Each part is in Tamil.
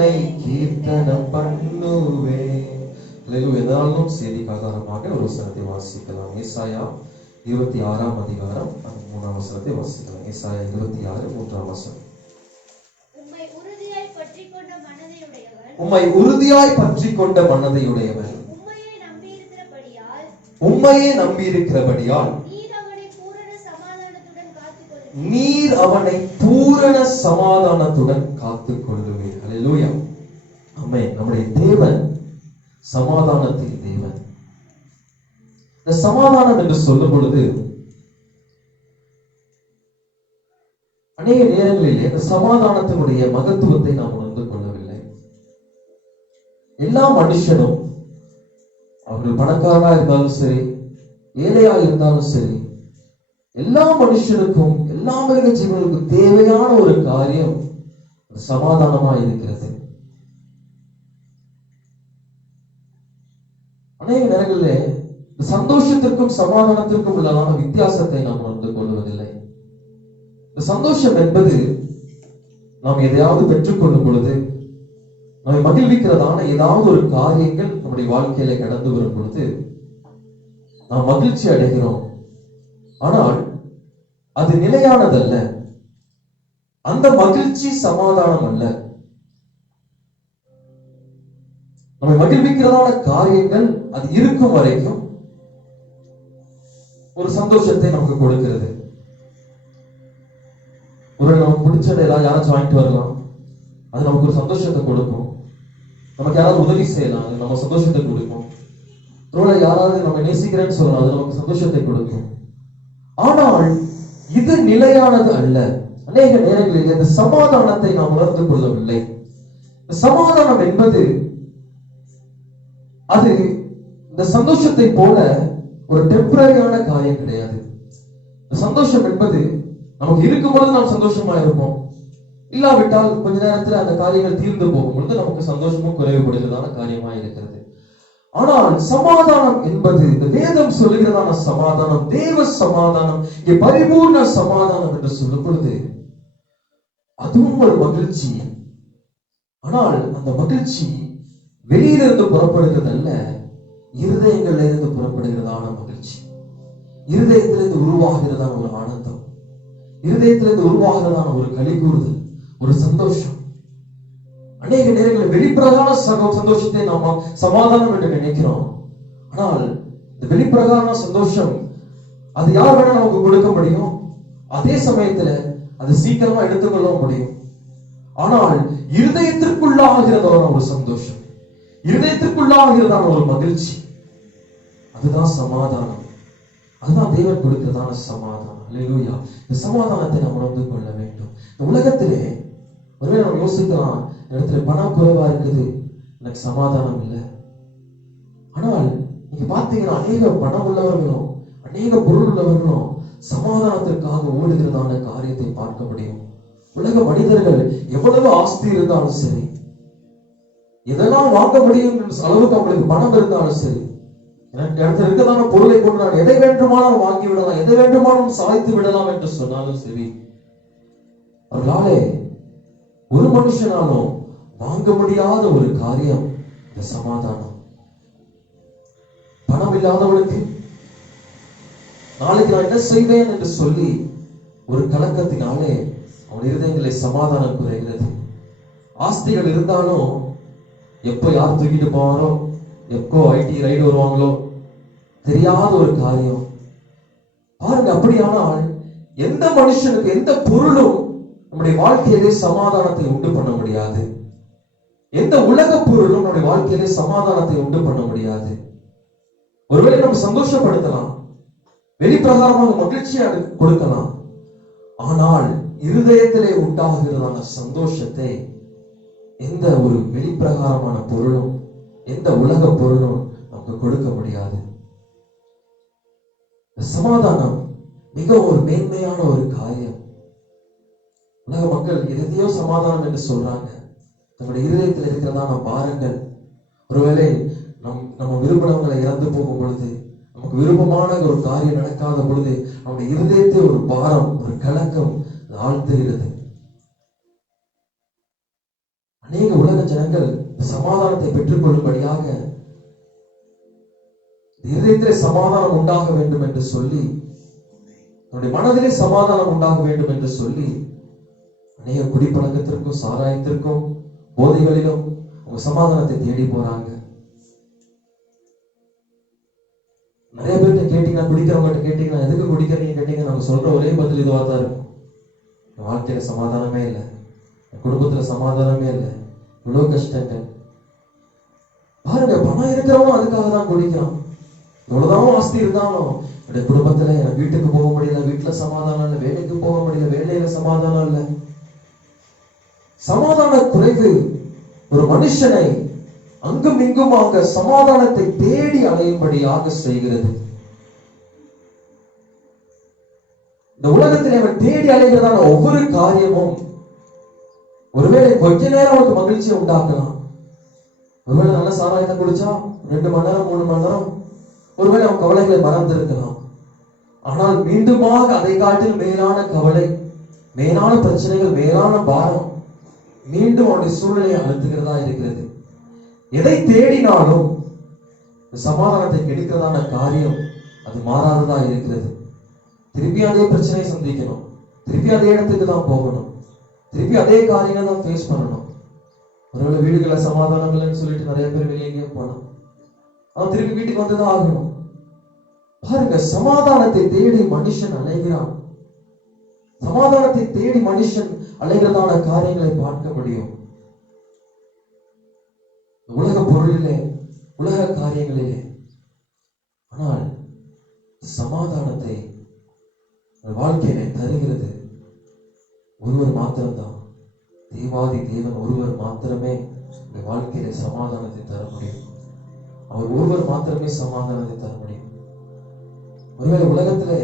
தேவனை கீர்த்தனம் பண்ணுவேன். எதாலும் செய்திக்கு ஆதாரமாக ஒரு வசனத்தை வாசிக்கலாம். ஏசாயா 26ஆம் அதிகாரம் 3ஆம் வசனத்தை வாசிக்கலாம். ஏசாயா 26 3ஆம் வசனம். உம்மை உறுதியாய் பற்றிக் கொண்ட மனதையுடையவன், உம்மையே நம்பியிருக்கிறபடியால் நீர் அவனை பூரண சமாதானத்துடன் காத்துக் கொள்ளுவீர். அல்லேலூயா. ஆமென். நம்முடைய தேவன் சமாதானத்தின் தேவன். இந்த சமாதானம் என்று சொல்லும் பொழுது அநேக நேரங்களிலே இந்த சமாதானத்தினுடைய மகத்துவத்தை நாம் உணர்ந்து கொள்ளவில்லை. எல்லா மனுஷனும் அவர்கள் பணக்காரனா இருந்தாலும் சரி, ஏழையா இருந்தாலும் சரி, எல்லா மனுஷனுக்கும் எல்லா மிருக ஜீவனுக்கும் தேவையான ஒரு காரியம் சமாதானமா இருக்கிறது. அநேக நேரங்களிலே சந்தோஷத்திற்கும் சமாதானத்திற்கும் உள்ளதான வித்தியாசத்தை நாம் உணர்ந்து கொள்வதில்லை. இந்த சந்தோஷம் என்பது நாம் எதையாவது பெற்றுக்கொள்ளும் பொழுது, நம்மை மகிழ்விக்கிறதான ஏதாவது ஒரு காரியங்கள் நம்முடைய வாழ்க்கையில கடந்து வரும் பொழுது நாம் மகிழ்ச்சி அடைகிறோம். ஆனால் அது நிலையானதல்ல. அந்த மகிழ்ச்சி சமாதானம் அல்ல. நம்மை மகிழ்விக்கிறதான காரியங்கள் அது இருக்கும் வரைக்கும் ஒரு சந்தோஷத்தை நமக்கு கொடுக்கிறது. ஒரு நமக்கு பிடிச்சதை ஏதாவது யாராச்சும் வாங்கிட்டு வரலாம், அது நமக்கு ஒரு சந்தோஷத்தை கொடுக்கும். நமக்கு யாராவது உதவி செய்யலாம், அது நம்ம சந்தோஷத்தை கொடுக்கும். யாராவது நம்ம நேசிக்கிறேன்னு சொல்லலாம், அது நமக்கு சந்தோஷத்தை கொடுக்கும். ஆனால் இது நிலையானது அல்ல. அநேக நேரங்களில் இந்த சமாதானத்தை நாம் உணர்ந்து கொள்ளவில்லை. சமாதானம் என்பது அது இந்த சந்தோஷத்தை போல ஒரு டெம்பரரியான காரியம் கிடையாது. சந்தோஷம் என்பது நமக்கு இருக்கும்போது நாம் சந்தோஷமா இருப்போம், இல்லாவிட்டால் கொஞ்ச நேரத்தில் அந்த காரியங்கள் தீர்ந்து போகும் பொழுது நமக்கு சந்தோஷமும் குறைவுபடுகிறதான காரியமா இருக்கிறது. ஆனால் சமாதானம் என்பது இந்த வேதம் சொல்லுகிறதான சமாதானம், தேவ சமாதானம், பரிபூர்ண சமாதானம் என்று சொல்லும் பொழுது அதுவும் ஒரு மகிழ்ச்சி. ஆனால் அந்த மகிழ்ச்சி வெளியிலிருந்து புறப்படுகிறது அல்ல, இருதயங்கள்ல இருந்து புறப்படுகிறதான மகிழ்ச்சி. இருதயத்திலிருந்து உருவாகிறதான ஒரு ஆனந்தம், இருதயத்திலிருந்து உருவாகிறதான ஒரு களிகூறுதல், ஒரு சந்தோஷம். அநேக நேரங்களில் வெளிப்பிரகார சந்தோஷத்தை நாம சமாதானம் என்று நினைக்கிறோம். ஆனால் இந்த வெளிப்பிரகார சந்தோஷம் அது யார் வேணா நமக்கு கொடுக்க முடியும், அதே சமயத்துல அது சீக்கிரமா எடுத்துக்கொள்ள முடியும். ஆனால் இருதயத்திற்குள்ளாகிறதான ஒரு சந்தோஷம், இருதயத்திற்குள்ளாகிறதான ஒரு மகிழ்ச்சி, அதுதான் சமாதானம். அதுதான் தேவன் கொடுக்கிறதான சமாதானம். அல்லேலூயா. இந்த சமாதானத்தை நாம் உணர்ந்து கொள்ள வேண்டும். இந்த உலகத்திலே ஒருவேளை நம்ம யோசிக்கலாம், இடத்துல பணம் குறைவா இருக்குது, எனக்கு சமாதானம் இல்லை. ஆனால் நீங்க பாத்தீங்கன்னா அநேக பணம் உள்ளவர்களும் அநேக பொருள் உள்ளவர்களும் சமாதானத்திற்காக ஓடுகிறதான காரியத்தை பார்க்க முடியும். உலக மனிதர்கள் எவ்வளவு ஆஸ்தி இருந்தாலும் சரி, எதெல்லாம் வாங்க முடியும் அளவுக்கு அவங்களுக்கு பணம் இருந்தாலும் சரி, எனக்கு இடத்துல இருக்கதான பொருளை கொண்டு நான் எதை வேண்டுமானாலும் வாங்கி விடலாம், எதை வேண்டுமானாலும் சாய்த்து விடலாம் என்று சொன்னாலும் சரி, அவர்களாலே ஒரு மனுஷனாலும் வாங்க முடியாத ஒரு காரியம் இந்த சமாதானம். பணம் இல்லாதவனுக்கு நாளைக்கு நான் என்ன செய்வேன் என்று சொல்லி ஒரு கலக்கத்தினாலே அவன் இருதயங்களை சமாதானம் குறைகிறது. ஆஸ்திகள் இருந்தாலும் எப்போ யார் தூக்கிட்டு போவாரோ, எப்போ ஐடி ரைடு வருவாங்களோ தெரியாத ஒரு காரியம். பாருங்க, அப்படியானால் எந்த மனுஷனுக்கு எந்த பொருளும் நம்முடைய வாழ்க்கையிலே சமாதானத்தை உண்டு பண்ண முடியாது. எந்த உலக பொருளும் நம்முடைய வாழ்க்கையிலே சமாதானத்தை உண்டு பண்ண முடியாது. ஒருவேளை நம்ம சந்தோஷப்படுத்தலாம், வெளிப்பிரகாரமாக மகிழ்ச்சியை கொடுக்கலாம், ஆனால் இருதயத்திலே உண்டாகிறதான சந்தோஷத்தை எந்த ஒரு வெளிப்பிரகாரமான பொருளும் எந்த உலக பொருளும் நமக்கு கொடுக்க முடியாது. சமாதானம் மிக ஒரு மேன்மையான ஒரு காரியம். உலக மக்கள் எதையோ சமாதானம் என்று சொல்றாங்க. நம்முடைய இருதயத்தில் இருக்கிறதான பாரங்கள், ஒருவேளை நம்ம விரும்பினவங்களை இறந்து போகும் பொழுது, நமக்கு விருப்பமான ஒரு காரியம் நடக்காத பொழுது நம்முடைய இருதயத்தை ஒரு பாரம், ஒரு கலக்கம் ஆழ்த்துகிறது. அநேக உலக ஜனங்கள் சமாதானத்தை பெற்றுக்கொள்ளும்படியாக இதயத்திலே சமாதானம் உண்டாக வேண்டும் என்று சொல்லி, தன்னுடைய மனதிலே சமாதானம் உண்டாக வேண்டும் என்று சொல்லி அநேக குடிப்பழக்கத்திற்கும் சாராயத்திற்கும் போதைகளிலும் அவங்க சமாதானத்தை தேடி போறாங்க. நிறைய பேர்கிட்ட கேட்டீங்கன்னா, குடிக்கிறவங்க கேட்டீங்கன்னா, எதுக்கு குடிக்கிறீங்க கேட்டீங்க, நம்ம சொல்ற ஒரே பதில் இதுவா தான் இருக்கும். என் வாழ்க்கையில சமாதானமே இல்லை, என் குடும்பத்துல சமாதானமே இல்லை, இவ்வளவு கஷ்டங்கள். பாருங்க, பணம் இருக்கிறவனும் அதுக்காக தான் குடிக்கிறான். எவ்வளவுதான் ஆஸ்தி இருந்தாலும் என்னுடைய குடும்பத்துல என் வீட்டுக்கு போக முடியல, வீட்டுல சமாதானம் இல்லை, வேலைக்கு போக முடியல, வேலையில சமாதானம் இல்லை. சமாதான குறைவு ஒரு மனுஷனை அங்கும் இங்குமாக சமாதானத்தை தேடி அலையும்படியாக செய்கிறது. இந்த உலகத்தில் அவன் தேடி அலைகிறதான ஒவ்வொரு காரியமும் ஒருவேளை கொஞ்ச நேரம் அவனுக்கு மகிழ்ச்சியை உண்டாக்கலாம். ஒருவேளை நல்ல சாராயத்தை குடிச்சா 2 மணி நேரம் 3 மணி நேரம் ஒருவேளை அவன் கவலைகளை மறந்திருக்கலாம். ஆனால் மீண்டுமாக அதை காட்டில் மேலான கவலை, மேலான பிரச்சனைகள், மேலான பாரம் மீண்டும் அவனுடைய சூழ்நிலையை அழுத்துகிறதா இருக்கிறது. எதை தேடினாலும் சமாதானத்தை கெடுக்கிறதான காரியம் அது மாறாததா இருக்கிறது. திருப்பி அதே பிரச்சனையை சந்திக்கணும், திருப்பி அதே இடத்துக்கு தான் போகணும், திருப்பி அதே காரியங்களை தான் ஃபேஸ் பண்ணணும். ஒருவேளை வீடுகளை சமாதானம் இல்லைன்னு சொல்லிட்டு நிறைய பேர் வெளியே எங்கேயும் போனோம், அவன் திருப்பி வீட்டுக்கு வந்துதான் ஆகணும். பாருங்க, சமாதானத்தை தேடி மனுஷன் அலைகிறான். சமாதானத்தை தேடி மனுஷன் அலைகிறதான காரியங்களை பார்க்க முடியும். உலக பொருளிலே, உலக காரியங்களிலே. ஆனால் சமாதானத்தை வாழ்க்கையிலே தருகிறது ஒருவர் மாத்திரம்தான். தேவாதி தேவன் ஒருவர் மாத்திரமே இந்த வாழ்க்கையிலே சமாதானத்தை தர முடியும். அவர் ஒருவர் மாத்திரமே சமாதானத்தை தர முடியும். ஒருவேளை உலகத்திலே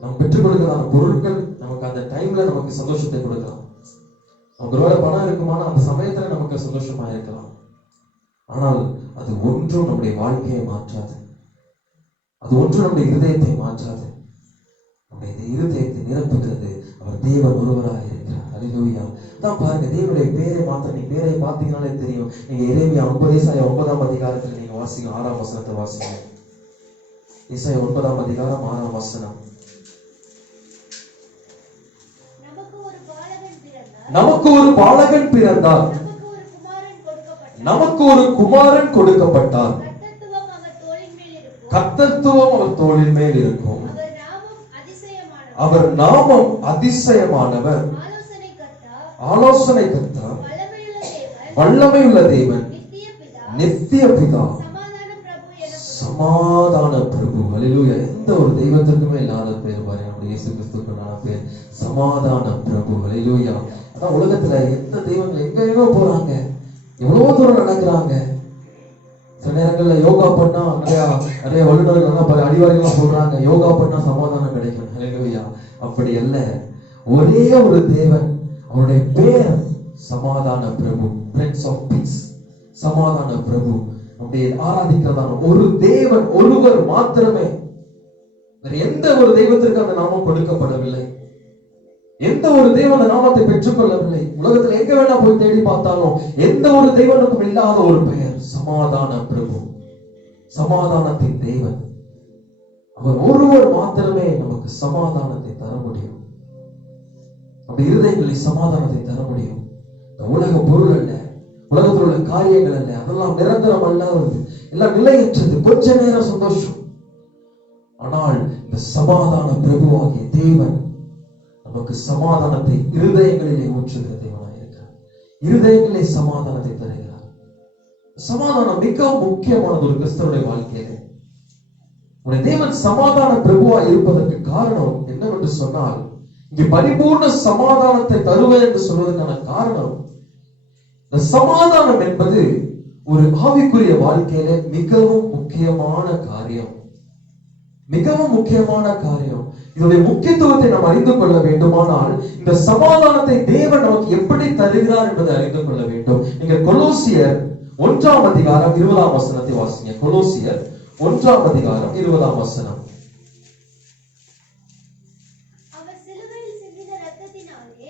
நாம் பெற்றுக் கொடுக்கிறதான பொருட்கள் நமக்கு அந்த டைம்ல நமக்கு சந்தோஷத்தை கொடுக்கலாம். நமக்கு ஒருவேளை பணம் இருக்குமானா அந்த சமயத்துல நமக்கு சந்தோஷமா இருக்கலாம். ஆனால் அது ஒன்றும் நம்முடைய வாழ்க்கையை மாற்றாது, அது ஒன்றும் நம்முடைய இருதயத்தை மாற்றாது. நம்முடைய இருதயத்தை நிரப்புகிறது அவர் தேவன் ஒருவராக இருக்கிறார். அல்லேலூயா. தான் பாருங்க, தேவனுடைய பேரை மாத்திரம் நீங்க பேரை பார்த்தீங்கன்னாலே தெரியும். நீங்க எரேமியா 9ஆம் அதிகாரத்தில் நீங்க வாசிங்க, 6ஆம் வசனத்தை வாசிங்க. ஏசாயா 9ஆம் அதிகாரம் 6ஆம் வசனம். நமக்கு ஒரு பாலகன் பிறந்தார், நமக்கு ஒரு குமாரன் கொடுக்கப்பட்டார், கர்த்தத்துவம் அவர் தோளின் மேல் இருக்கும், அவர் நாமம் அதிசயமானவர், ஆலோசனை கர்த்தா, வல்லமையுள்ள தேவன், நித்திய பிதா, சமாதான பிரபு. அல்லேலூயா. எந்த ஒரு தெய்வத்திற்குமே இல்லாத பேர் பாரு, நம்முடைய இயேசு கிறிஸ்துவுக்கான பேர் சமாதான பிரபு. அல்லேலூயா. அதான் உலகத்துல எந்த தெய்வங்கள் எங்கேயோ போறாங்க, எவ்வளவு தூரம் நடக்கிறாங்க. சில நேரங்கள்ல யோகா பண்ணா நிறைய வல்லுநர்கள் அடிவாரிகள்லாம் சொல்றாங்க, யோகா பண்ணா சமாதானம் கிடைக்கும். அல்லேலூயா. அப்படி அல்ல, ஒரே ஒரு தேவன், அவருடைய பேர் சமாதான பிரபு, பிரின்ஸ் ஆஃப் பீஸ், சமாதான பிரபு. நம்முடைய ஆராதிக்கிறதான ஒரு தேவன் ஒருவர் மாத்திரமே. வேற எந்த ஒரு தெய்வத்திற்கு அந்த நாமம் கொடுக்கப்படவில்லை, எந்த ஒரு தெய்வம் அந்த நாமத்தை பெற்றுக்கொள்ளவில்லை. உலகத்தில் எங்க வேணா போய் தேடி பார்த்தாலும் எந்த ஒரு தெய்வனுக்கும் இல்லாத ஒரு பெயர் சமாதான பிரபு, சமாதானத்தின் தேவன். அவர் ஒருவர் மாத்திரமே நமக்கு சமாதானத்தை தர முடியும். அப்படி இருதயங்களில் சமாதானத்தை தர முடியும். உலக பொருள் அல்ல, உலகத்தில் உள்ள காரியங்கள் அல்ல, அதெல்லாம் நிரந்தரம் அல்லாதது, எல்லாம் நிலையற்றது, கொஞ்ச நேரம் சந்தோஷம். ஆனால் இந்த சமாதான பிரபுவாகிய தேவன் நமக்கு சமாதானத்தை இருதயங்களிலே ஊற்றுகிற தேவனாக இருக்கிறார். இருதயங்களிலே சமாதானத்தை தருகிறார். சமாதானம் மிகவும் முக்கியமானது ஒரு கிறிஸ்தவனுடைய வாழ்க்கையிலே. உடைய தேவன் சமாதான பிரபுவா இருப்பதற்கு காரணம் என்னவென்று சொன்னால், இங்கே பரிபூர்ண சமாதானத்தை தருவேன் என்று சொல்வதற்கான காரணம், இந்த சமாதானம் என்பது ஒரு ஆவிக்குரிய வாழ்க்கையில மிகவும் முக்கியமான காரியம், மிகவும் முக்கியமான காரியம். இதனுடைய முக்கியத்துவத்தை நாம் அறிந்து கொள்ள வேண்டுமானால் இந்த சமாதானத்தை தேவன் நமக்கு எப்படி தருகிறார் என்பதை அறிந்து கொள்ள வேண்டும். நீங்க கொலோசியர் 1ஆம் அதிகாரம் 20ஆம் வசனத்தை வாசிங்க. கொலோசியர் 1ஆம் அதிகாரம் 20ஆம் வசனம்.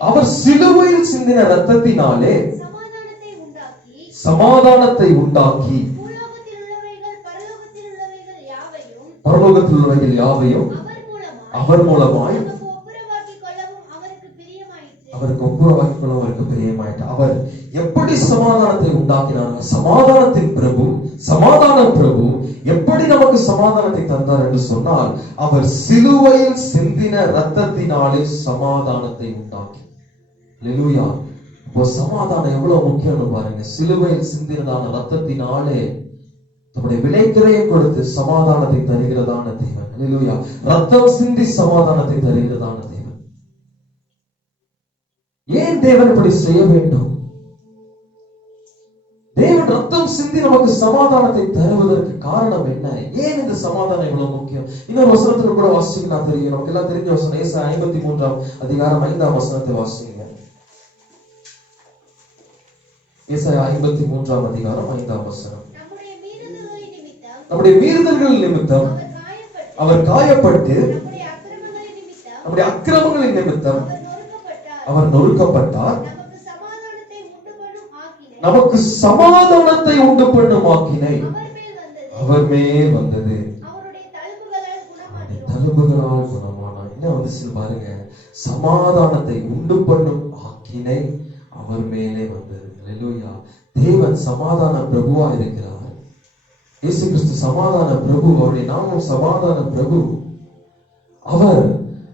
அவர் சிலுவையில் சிந்தின இரத்தத்தினாலே சமாதானத்தை உண்டாக்கி பூலோகத்தில் உள்ளவைகள் பரலோகத்தில் உள்ளவைகள் யாவையும் பரலோகத்தில் உள்ளவைகள் யாவையும் அவர் மூலமாய் நமக்கு ஒப்புரவாக்கிக் கொள்ளவும் அவருக்கு பிரியமாயிற்று. அவருக்கு ஒப்புரவாக்கிக் கொள்ள அவருக்கு பிரியமாயிற்று. அவர் எப்படி சமாதானத்தை உண்டாக்கினார்? சமாதானத்தின் பிரபு, சமாதான பிரபு எப்படி நமக்கு சமாதானத்தை தந்தார் என்று சொன்னால், அவர் சிலுவையில் சிந்தின இரத்தத்தினாலே சமாதானத்தை உண்டாக்கி. அல்லேலூயா. இப்போ சமாதானம் எவ்வளவு முக்கியம்னு பாருங்க. சிலுவையில் சிந்தினதான இரத்தத்தினாலே நம்முடைய விலைக்கிரையும் கொடுத்து சமாதானத்தை தருகிறதான தேவன். அல்லேலூயா. ரத்தம் சிந்தி சமாதானத்தை தருகிறதான தேவன். ஏன் தேவன் இப்படி செய்ய வேண்டும்? தேவன் ரத்தம் சிந்தி நமக்கு சமாதானத்தை தருவதற்கு காரணம் என்ன? ஏன் இந்த சமாதானம் இவ்வளவு முக்கியம்? இன்னொரு வசனத்துல கூட வாசிச்சீங்கன்னா தெரியும். நமக்கு எல்லாம் தெரிஞ்ச வசனம் ஏசாயா 53 அதிகாரம் 5 வசனத்தை வாசிங்க. ஏசாயா 53 அதிகாரம் 5 வசனம். நம்முடைய மீறுதல்கள் நிமித்தம் அவர் காயப்பட்டு நம்முடைய அக்கிரமங்களின் நிமித்தம் அவர் நொறுக்கப்பட்டார். நமக்கு சமாதானத்தை உண்டு பண்ணும் ஆக்கினை அவர் மேல் வந்தது. தழும்புகளால் குணமானார். என்ன வந்து பாருங்க, சமாதானத்தை உண்டு பண்ணும் ஆக்கினை அவர் மேலே வந்தது. அல்லேலூயா. தேவன் சமாதான பிரபுவா இருக்கிறார். இயேசு கிறிஸ்து சமாதான பிரபு. அவருடைய நாமம் சமாதான பிரபு. அவர்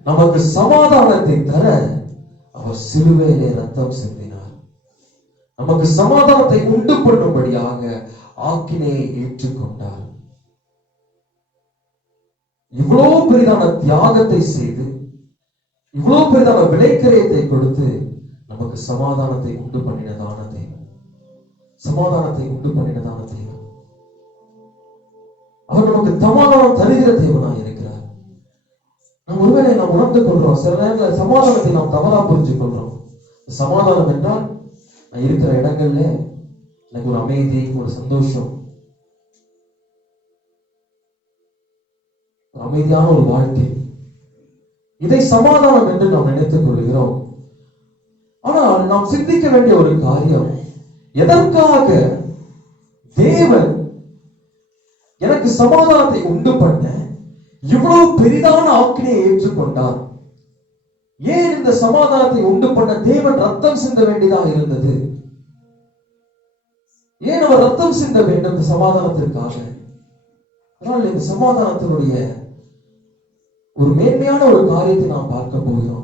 நமக்கு சமாதானத்தை தர அவர் சிலுவையிலே ரத்தம் சிந்தினார். நமக்கு சமாதானத்தை உண்டு பண்ணும்படியாக ஆக்கினையை ஏற்றுக்கொண்டார். இவ்வளவு பெரிதான தியாகத்தை செய்து, இவ்வளவு பெரிதான விலைக்கிரயத்தை கொடுத்து நமக்கு சமாதானத்தை உண்டு பண்ணினதான தேவன். சமாதானத்தை உண்டு பண்ணினதான தேவன். அவர் நமக்கு சமாதானம் தருகிற தேவனாய் இருக்கிறார். நாம் ஒருவேளை நாம் உணர்ந்து கொள்றோம், சில நேரங்களில் சமாதானத்தை நாம் தவறா புரிஞ்சு கொள்றோம். சமாதானம் என்றால் நான் இருக்கிற இடங்கள்ல எனக்கு ஒரு அமைதி, ஒரு சந்தோஷம், அமைதியான ஒரு வாழ்க்கை, இதை சமாதானம் என்று நாம் நினைத்துக் கொள்கிறோம். ஆனால் நாம் சிந்திக்க வேண்டிய ஒரு காரியம், எதற்காக தேவன் எனக்கு சமாதானத்தை உண்டு பண்ண இவ்வளவு பெரிதான ஆக்கினையை ஏற்றுக்கொண்டார்? ஏன் இந்த சமாதானத்தை உண்டு பண்ண தேவன் ரத்தம் சிந்த வேண்டியதாக இருந்தது? ஏன் அவர் ரத்தம் சிந்த வேண்டும் இந்த சமாதானத்திற்காக? ஆனால் இந்த சமாதானத்தினுடைய ஒரு மேன்மையான ஒரு காரியத்தை நாம் பார்க்க போகிறோம்.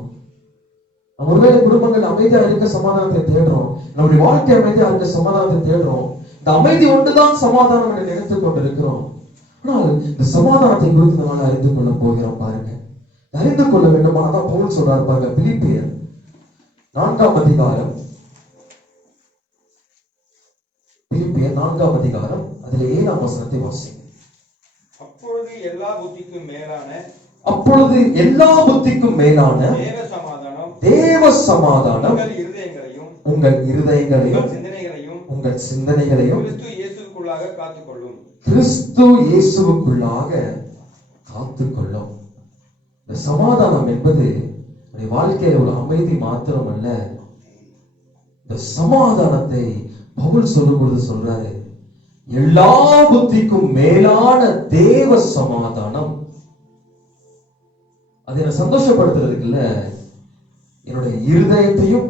நம்ம ஒருவேளை குடும்பங்கள் அமைதியா இருக்க சமாதானத்தை தேடுறோம், நம்முடைய வாழ்க்கை அமைதியா இருக்க சமாதானத்தை தேடுறோம். இந்த அமைதி ஒன்றுதான் சமாதானம் என்று நினைத்துக் கொண்டிருக்கிறோம். ஆனால் இந்த சமாதானத்தை குறித்து நம்ம அறிந்து கொள்ள போகிறோம். பாருங்க, அறிந்து கொள்ள வேண்டுமானதான் பவுல் சொல்றாரு பாருங்க. பிலிப்பியர் 4 அதிகாரம், பிலிப்பியர் 4 அதிகாரம் அதுல 7 வசனத்தை வாசிங்க. அப்பொழுது எல்லா புத்திக்கும் மேலான தேவ சமாதானம் உங்கள் இருதயங்களையும் உங்கள் சிந்தனைகளையும் கிறிஸ்து இயேசுவுக்குள்ளாக காத்துக்கொள்ளும். இந்த சமாதானம் என்பது வாழ்க்கையில ஒரு அமைதி மாத்திரமல்ல. இந்த சமாதானத்தை பவுல் சொல்லும் பொழுது சொல்றாரு, எல்லா புத்திக்கும் மேலான தேவ சமாதானம். அது என்ன சந்தோஷப்படுத்துறதுக்குல்ல, என்னுடைய இருதயத்தையும்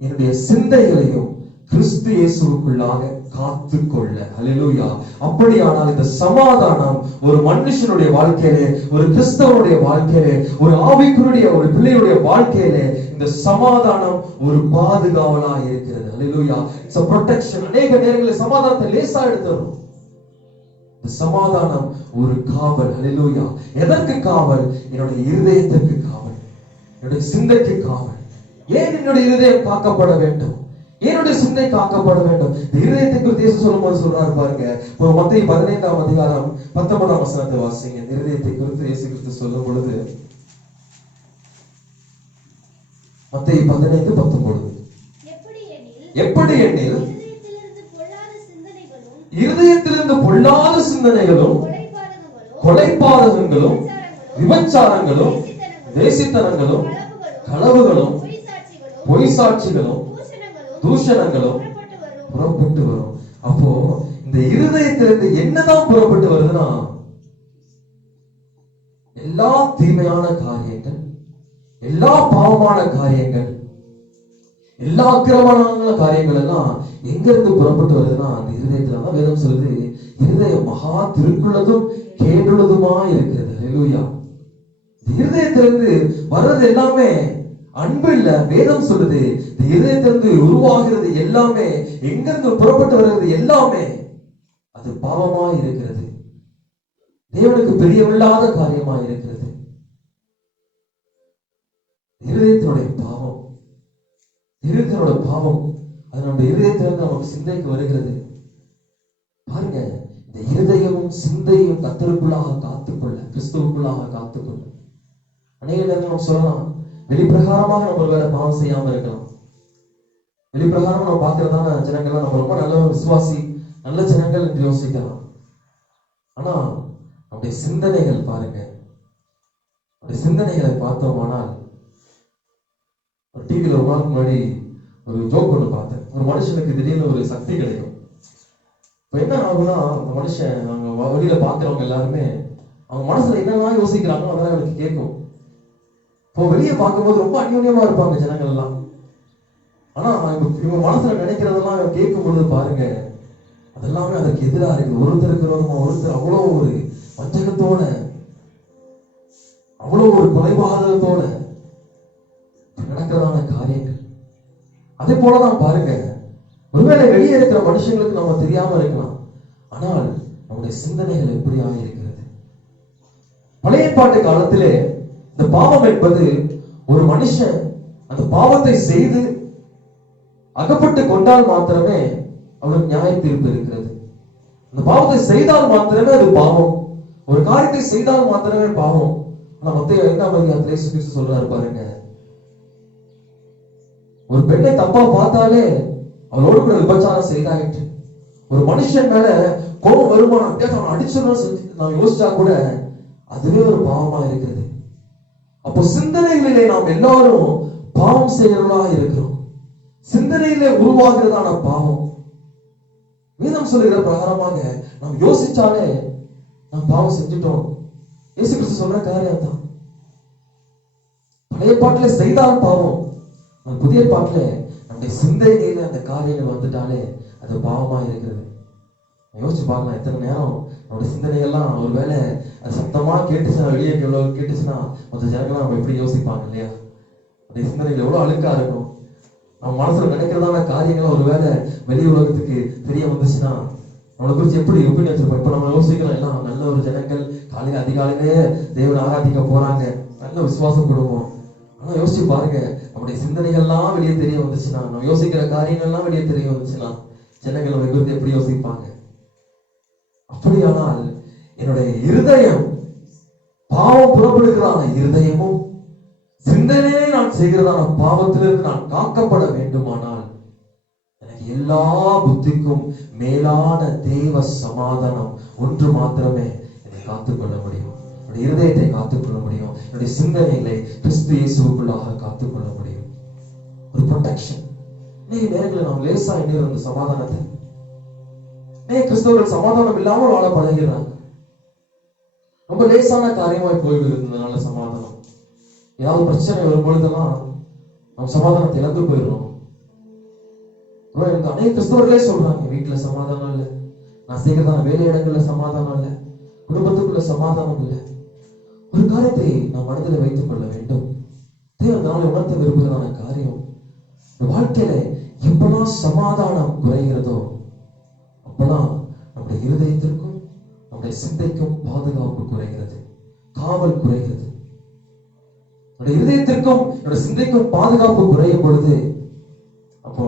என்னுடைய சிந்தைகளையும் கிறிஸ்து இயேசுவுக்குள்ளாக காத்துக்கொள்ள. அல்லேலூயா. அப்படியானால் இந்த சமாதானம் ஒரு மனுஷனுடைய வாழ்க்கையிலே, ஒரு கிறிஸ்தவனுடைய வாழ்க்கையிலே, ஒரு ஆவிக்குரிய ஒரு பிள்ளையுடைய வாழ்க்கையிலே இந்த சமாதானம் ஒரு பாதுகாவலா இருக்கிறது. அல்லேலூயா. It's a protection. அநேக நேரங்களில் சமாதானத்தை லேசா எடுத்துறோம். இந்த சமாதானம் ஒரு காவல். அல்லேலூயா. எதற்கு காவல்? என்னுடைய இருதயத்திற்கு காவல், என்னுடைய சிந்தைக்கு காவல். ஏன் என்னுடைய இருதயம் காக்கப்பட வேண்டும்? என்னுடைய சிந்தை காக்கப்பட வேண்டும். இந்த இருதயத்தை குறித்து இயேசு சொல்லும்போது சொல்றாரு பாருங்க. மத்தேயு 15 அதிகாரம் 19 வசனத்தை வாசிங்க. இருதயத்தை குறித்து இயேசு கிறிஸ்து சொல்லும் பொழுது மத்தேயு 15:19, எப்படி எனில் இருதயத்திலிருந்து பொல்லாத சிந்தனைகளும் கொலைபாதகங்களும் விபச்சாரங்களும் வேசித்தனங்களும் களவுகளும் பொய் சாட்சிகளும் தூஷணங்களும் புறப்பட்டு வரும். அப்போ இந்த இருதயத்திலிருந்து என்னதான் புறப்பட்டு வருதுன்னா, எல்லா தீமையான காரியங்கள், எல்லா பாவமான காரியங்கள், எல்லா அக்கிரமமான காரியங்கள் எல்லாம் எங்க இருந்து புறப்பட்டு வருதுன்னா அந்த இருதயத்துல தான். வேதம் சொல்லுது, இருதயம் மகா திருக்குள்ளதும் கேடுள்ளதுமா இருக்கிறது. ஹல்லேலூயா. இருதயத்திலிருந்து வர்றது எல்லாமே அன்பு இல்ல. வேதம் சொல்லுது, இந்த இருதயத்திலிருந்து உருவாகிறது எல்லாமே, எங்க இருந்து புறப்பட்டு வருகிறது எல்லாமே அது பாவமா இருக்கிறது, தேவனுக்கு பிரியமில்லாத காரியமா இருக்கிறது. இருதயத்தினுடைய பாவம், இருதயத்தினோட பாவம் அது நம்முடைய இருதயத்திலிருந்து நமக்கு சிந்தைக்கு வருகிறது. பாருங்க, இந்த இருதயமும் சிந்தையும் கர்த்தருக்குள்ளாக காத்துக்கொள்ள, கிறிஸ்துவுக்குள்ளாக காத்துக்கொள்ள. அநேக நேரம் நம்ம சொல்லலாம், வெளிப்பிரகாரமாக நம்ம ஒருவேளை பாவம் செய்யாம இருக்கலாம். வெளிப்பிரகாரம் நம்ம பார்க்கறதான ஜனங்கள்லாம் நம்ம ரொம்ப நல்ல விசுவாசி, நல்ல ஜனங்கள் என்று யோசிக்கலாம். ஆனா நம்முடைய சிந்தனைகள் பாருங்க, நம்முடைய சிந்தனைகளை பார்த்தோமானால், ஒரு டிவியில ஒரு நாளுக்கு முன்னாடி ஒரு ஜோக் ஒன்று பார்த்தேன். ஒரு மனுஷனுக்கு திடீர்னு ஒரு சக்தி கிடைக்கும். இப்ப என்ன ஆகும்னா, அந்த மனுஷன் அவங்க வழியில பாக்குறவங்க எல்லாருமே அவங்க மனசுல என்னெல்லாம் யோசிக்கிறாங்களோ அதெல்லாம் எனக்கு கேட்கும். இப்போ வெளியே பார்க்கும்போது ரொம்ப அந்யோன்யமா இருப்பாங்க ஜனங்கள் எல்லாம். ஆனா இவங்க மனசுல நினைக்கிறதெல்லாம் கேட்கும் பொழுது பாருங்க, அதெல்லாமே அதற்கு எதிராக இருக்கு. ஒருத்தருக்கு விரோதமா ஒருத்தர் அவ்வளவு ஒரு வஞ்சகத்தோட, அவ்வளவு ஒரு குறைபாதத்தோட நடக்கிறதான காரியங்கள். அதே போலதான் பாருங்க, ஒருவேளை வெளியே இருக்கிற மனுஷங்களுக்கு நம்ம தெரியாம இருக்கலாம், ஆனால் நம்முடைய சிந்தனைகள் எப்படியாக இருக்கிறது. பழைய ஏற்பாட்டு காலத்திலே இந்த பாவம் என்பது ஒரு மனுஷன் அந்த பாவத்தை செய்து அகப்பட்டு கொண்டால் மாத்திரமே அவனுக்கு நியாய தீர்ப்பு இருக்கிறது. அந்த பாவத்தை செய்தால் மாத்திரமே அது பாவம், ஒரு காரியத்தை செய்தால் மாத்திரமே பாவம். ஆனா மத்தேயு 5ஆம் அதிகாரத்திலே இயேசு கிறிஸ்து சொல்றாரு பாருங்க, ஒரு பெண்ணை தப்பா பார்த்தாலே அவளோடு கூட விபச்சாரம் செய்தாயிற்று. ஒரு மனுஷன் மேல கோபம் வருமானம் அடிச்சிடணும் நாம் யோசிச்சா கூட அதுவே ஒரு பாவமா இருக்கிறது. அப்போ சிந்தனைகளிலே நாம் எல்லாரும் பாவம் செய்கிறவர்களாக இருக்கிறோம். சிந்தனையிலே உருவாகிறதான பாவம். வேதம் சொல்லுகிற பிரகாரமாக நாம் யோசிச்சாலே நாம் பாவம் செஞ்சுட்டோம். இயேசு கிறிஸ்து சொல்ற காரியம் தான். பழைய பாட்டில செய்தால் பாவம், புதிய பாட்டுல நம்முடைய சிந்தனையில அந்த காரியங்கள் வந்துட்டாலே அது பாவமா இருக்கிறது. யோசிச்சு பார்க்கலாம், எத்தனை நேரம் நம்முடைய சிந்தனைகள்லாம் ஒருவேளை அது சத்தமா கேட்டுச்சுன்னா, வெளியே எவ்வளவு கேட்டுச்சுன்னா மற்ற ஜனங்கள்லாம் நம்ம எப்படி யோசிப்பாங்க இல்லையா? அந்த சிந்தனைகள் எவ்வளவு அழுக்கா இருக்கும். நம்ம மனசுல நினைக்கிறதான காரியங்கள் ஒருவேளை வெளி உலகத்துக்கு தெரிய வந்துச்சுன்னா நம்மளை குறிச்சு எப்படி ஒப்பீனியன் வச்சிருப்போம். இப்ப நம்ம யோசிக்கலாம், எல்லாம் நல்ல ஒரு ஜனங்கள் காலையில அதிகாலையிலே தேவனை ஆராதிக்க போறாங்க, நல்ல விசுவாசம் கொடுப்போம். ஆனா யோசிச்சு பாருங்க, நம்முடைய சிந்தனைகள்லாம் வெளியே தெரிய வந்துச்சுன்னா, நம்ம யோசிக்கிற காரியங்கள்லாம் வெளியே தெரிய வந்துச்சுன்னா ஜனங்கள் நம்மை குறித்து எப்படி யோசிப்பாங்க? அப்படியானால் என்னுடைய இருதயம், பாவம் புறப்படுகிறதான இருதயமும் சிந்தனையே நான் செய்கிறதான பாவத்திலிருந்து நான் காக்கப்பட வேண்டுமானால் எனக்கு எல்லா புத்திக்கும் மேலான தேவ சமாதானம் ஒன்று மாத்திரமே என்னை காத்துக்கொள்ள முடியும். என்னுடைய இருதயத்தை காத்துக்கொள்ள முடியும். என்னுடைய சிந்தனைகளை கிறிஸ்து இயேசுவுக்குள்ளாக காத்துக்கொள்ள முடியும். ஒரு ப்ரொடெக்ஷன். இன்னைக்கு நேரங்களில் நாம் லேசா எண்ணுகிற அந்த சமாதானத்தை, கிறிஸ்தவர்கள் சமாதானம் இல்லாமல் வாழ பழகிறாங்க. ரொம்ப லேசான காரியமாய் போய்விடுறதுனால சமாதானம், ஏதாவது பிரச்சனை வரும்பொழுதெல்லாம் நம்ம சமாதானத்தை இழந்து போயிடுறோம். அநேக கிறிஸ்தவர்களே சொல்றாங்க, வீட்டுல சமாதானம் இல்லை, நான் செய்கிறதான வேலை இடங்கள்ல சமாதானம் இல்லை, குடும்பத்துக்குள்ள சமாதானம் இல்லை. ஒரு காரியத்தை நாம் மனதில் வைத்துக் கொள்ள வேண்டும். தேவனால் உணர்த்த விரும்புகிறதான காரியம், வாழ்க்கையில எப்பெல்லாம் சமாதானம் குறைகிறதோ அப்பெல்லாம் நம்முடைய இருதயத்திற்கும் நம்முடைய சிந்தைக்கும் பாதுகாப்பு குறைகிறது, காவல் குறைகிறது. என்னுடைய இருதயத்திற்கும் என்னுடைய சிந்தைக்கும் பாதுகாப்பு குறையும் பொழுது அப்போ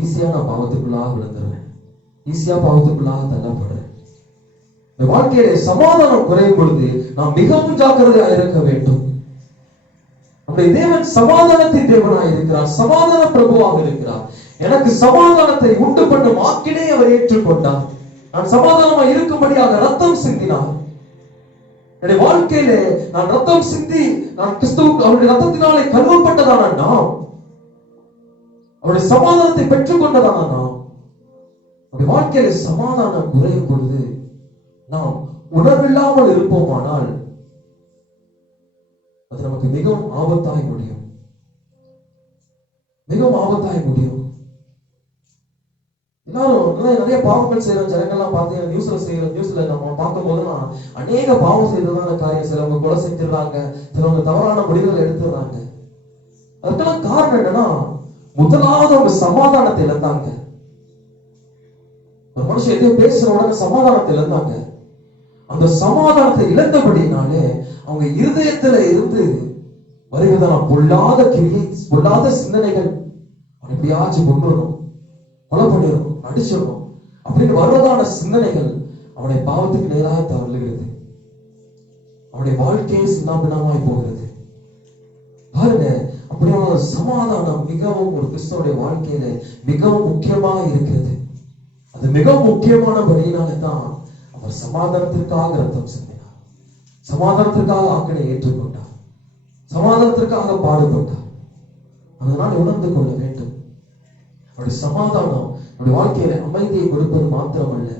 ஈஸியா நான் பாவத்துக்குள்ளாக விழுந்துருவேன், ஈஸியா பாவத்துக்குள்ளாக தள்ளப்படுறேன். இந்த வாழ்க்கையிலே சமாதானம் குறையும் பொழுது நாம் மிகவும் ஜாக்கிரதையாக இருக்க வேண்டும். நம்முடைய தேவன் சமாதானத்தின் தேவனாய் இருக்கிறார், சமாதான பிரபுவாக இருக்கிறார். எனக்கு சமாதானத்தை உண்டு பண்ணும் ஆக்கினை அவர் ஏற்றுக்கொண்டார். நான் சமாதானமா இருக்கும்படியாக ரத்தம் சிந்தினார். என்னுடைய வாழ்க்கையிலே நான் ரத்தம் சிந்தி, நான் கிறிஸ்துவுக்கு அவருடைய ரத்தத்தினாலே கழுவப்பட்டதான நாம், அவருடைய சமாதானத்தை பெற்றுக் கொண்டதான நாம், நம்முடைய வாழ்க்கையில சமாதானம் குறையும் பொழுது நாம் உணர்வில்லாமல் இருப்போமானால் அது நமக்கு மிகவும் ஆபத்தாய் முடியும். மிகவும் ஆபத்தாய் முடியும். எல்லாரும் நிறைய பாவங்கள் செய்யற ஜனங்கள்லாம் பார்த்தீங்கன்னா நியூஸ்ல நம்ம பார்க்கும் போதுலாம் அநேக பாவம் செய்யறதான காரியம். சிலவங்க கொலை செஞ்சிடறாங்க, சிலவங்க தவறான முடிவுகள் எடுத்துடுறாங்க. அதுக்கெல்லாம் காரணம் என்னன்னா, முதலாவது அவங்க சமாதானத்தை இழந்தாங்க. ஒரு மனுஷன் எதையும் பேசுற உடனே சமாதானத்தை இழந்தாங்க. அந்த சமாதானத்தை இழந்தபடினாலே அவங்க இருதயத்துல இருந்து வருகிறதான பொல்லாத கிரியை, பொல்லாத சிந்தனைகள், எப்படியாச்சும் கொண்டுடணும், கொலை பண்ணிடணும், அடிச்சிடணும் அப்படின்னு வருவதான சிந்தனைகள் அவனுடைய பாவத்துக்கு நேராக தவறுகிறது. அவனுடைய வாழ்க்கையை சின்னாபின்னமாய் போகிறது. பாருங்க, அப்படியான சமாதானம் மிகவும் ஒரு கிறிஸ்தவனுடைய வாழ்க்கையில மிகவும் முக்கியமாக இருக்கிறது. அது மிகவும் முக்கியமானபடியினாலே தான் அவர் சமாதானத்திற்காக ரத்தம் சிந்தினார், சமாதானத்திற்காக ஆக்கனை ஏற்றுக்கொண்டார், சமாதானத்திற்காக பாடுபட்டார். அதனால் உணர்ந்து கொள்ள வேண்டும், அவருடைய சமாதானம் நம்முடைய வாழ்க்கையில அமைதியை கொடுப்பது மாத்திரமல்ல,